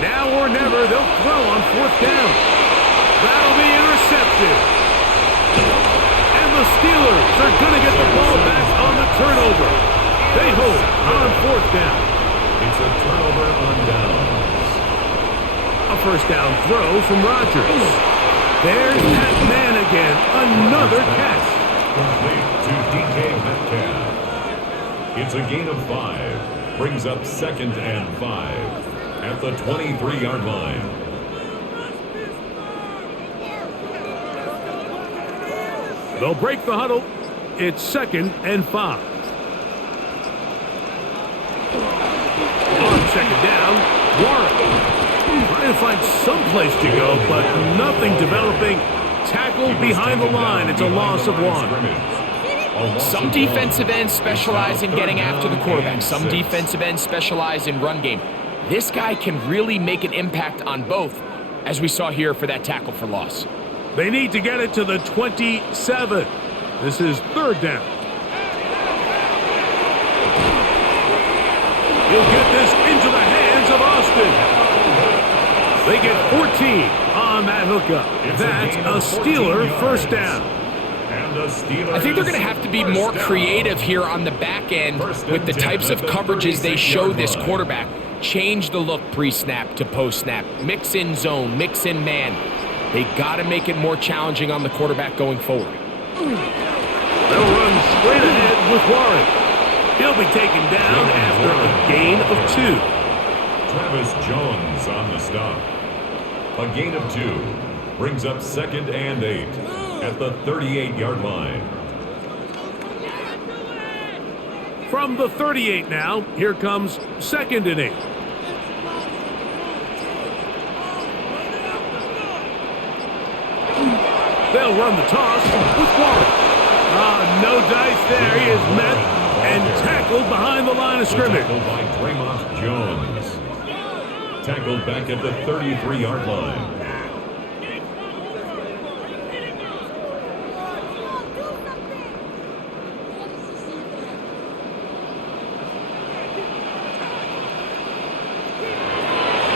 Now or never, they'll throw on 4th down. That'll be intercepted. And the Steelers are going to get the ball back on the turnover. They hold on 4th down. It's a turnover on downs. A 1st down throw from Rodgers. There's Pat Man again. Another catch. Complete to DK Metcalf. It's a gain of 5. Brings up 2nd and 5 at the 23-yard line. They'll break the huddle. It's 2nd and 5. On 2nd down, Warren trying to find some place to go, but nothing developing. Tackled behind the line. It's a loss of 1. Some defensive ends specialize in getting after the quarterback. Some defensive ends specialize in run game. This guy can really make an impact on both, as we saw here for that tackle for loss. They need to get it to the 27. This is 3rd down. He'll get this into the hands of Austin. They get 14 on that hookup. That's a Steeler 1st down. I think they're going to have to be more creative here on the back end with the types of coverages they show this quarterback. Change the look pre-snap to post-snap. Mix in zone, mix in man. They got to make it more challenging on the quarterback going forward. They'll run straight ahead with Warren. He'll be taken down after a gain of 2. Travis Jones on the stop. A gain of 2 brings up 2nd and 8 at the 38-yard line. From the 38 now, here comes 2nd and 8. They'll run the toss with Warren. No dice there. He is met and tackled behind the line of scrimmage. Tackled by Draymond Jones. Tackled back at the 33-yard line.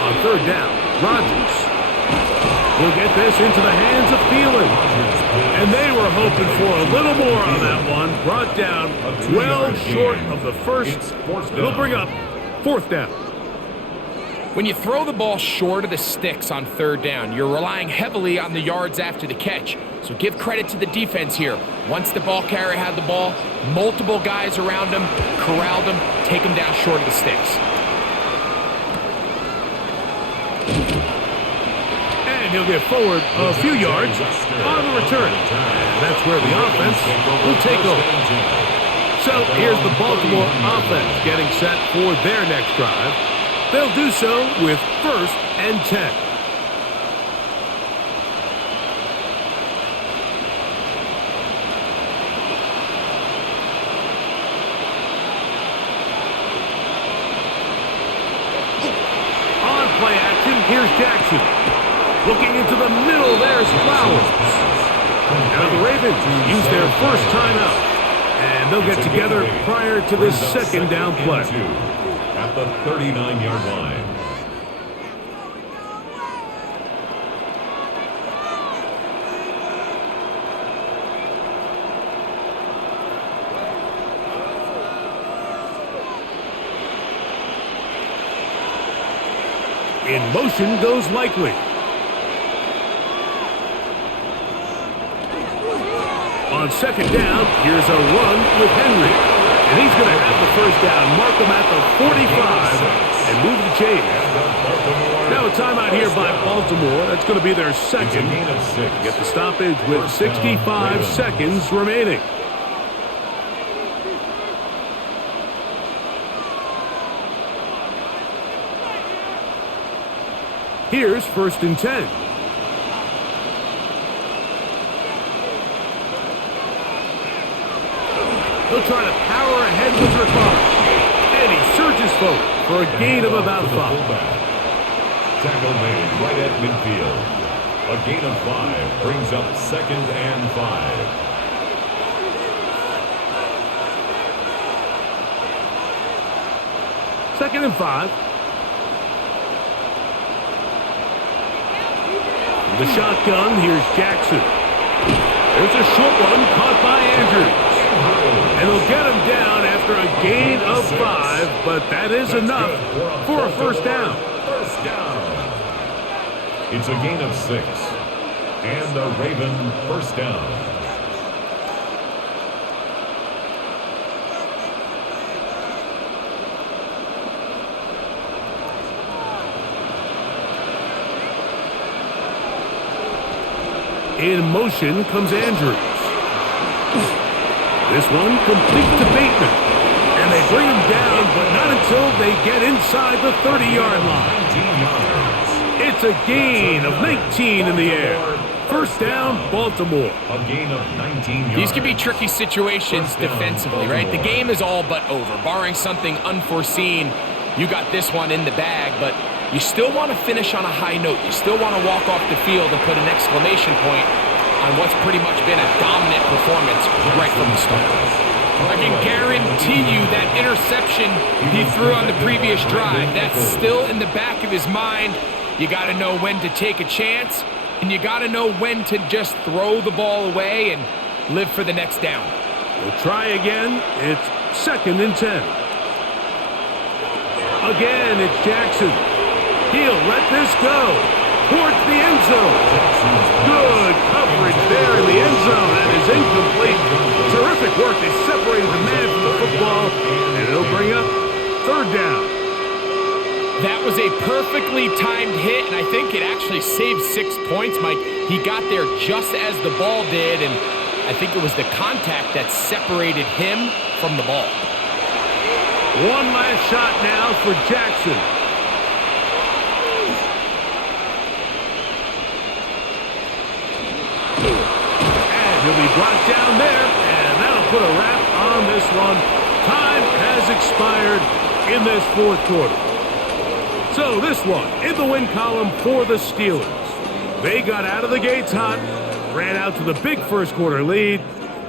On 3rd down, Rodgers. He'll get this into the hands of Thielen. And they were hoping for a little more on that one. Brought down 12 short of the first. It'll bring up 4th down. When you throw the ball short of the sticks on 3rd down, you're relying heavily on the yards after the catch. So give credit to the defense here. Once the ball carrier had the ball, multiple guys around him, corralled him, take him down short of the sticks. And he'll get forward a few yards on the return. And that's where the offense will take over. So here's the Baltimore offense getting set for their next drive. They'll do so with 1st and 10. On play action, here's Jackson. Looking into the middle, there's Flowers. Now the Ravens use their first timeout. And they'll get together prior to this 2nd down play. At the 39-yard line. In motion goes Likely. On second down, here's a run with Henry. And he's going to have the first down, mark him at the 45, and move the chains. Now a timeout here by Baltimore. That's going to be their second. Get the stoppage with 65 seconds remaining. Here's 1st and 10. He'll try to power ahead with Ricard. And he surges forward for a gain of about 5. Tackle made right at midfield. A gain of 5 brings up 2nd and 5. Second and 5. The shotgun, here's Jackson. There's a short one caught by Andrews. And he'll get him down after a gain of 5, but that is enough for a first down. First down. It's a gain of 6. And the Raven first down. In motion comes Andrews. This one complete to Bateman. And they bring him down, but not until they get inside the 30-yard line. It's a gain of 19 in the air. First down, Baltimore. A gain of 19 yards. These can be tricky situations defensively, right? The game is all but over. Barring something unforeseen, you got this one in the bag, but you still want to finish on a high note. You still want to walk off the field and put an exclamation point on what's pretty much been a dominant performance right from the start. I can guarantee you that interception he threw on the previous drive, that's still in the back of his mind. You got to know when to take a chance, and you got to know when to just throw the ball away and live for the next down. We'll try again. It's 2nd and 10. Again, it's Jackson. He'll let this go towards the end zone. Good coverage there in the end zone. That is incomplete. Terrific work. They separated the man from the football, and it'll bring up 3rd down. That was a perfectly timed hit, and I think it actually saved 6 points, Mike. He got there just as the ball did, and I think it was the contact that separated him from the ball. One last shot now for Jackson. And he'll be brought down there, and that'll put a wrap on this one. Time has expired in this 4th quarter. So this one in the win column for the Steelers. They got out of the gates hot, ran out to the big 1st quarter lead,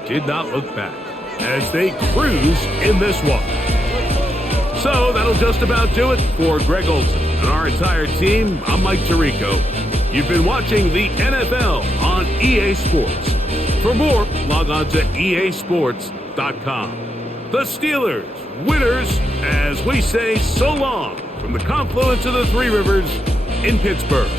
did not look back as they cruise in this one. So that'll just about do it for Greg Olsen and our entire team. I'm Mike Tirico. You've been watching the NFL on EA Sports. For more, log on to easports.com. The Steelers, winners, as we say so long from the confluence of the Three Rivers in Pittsburgh.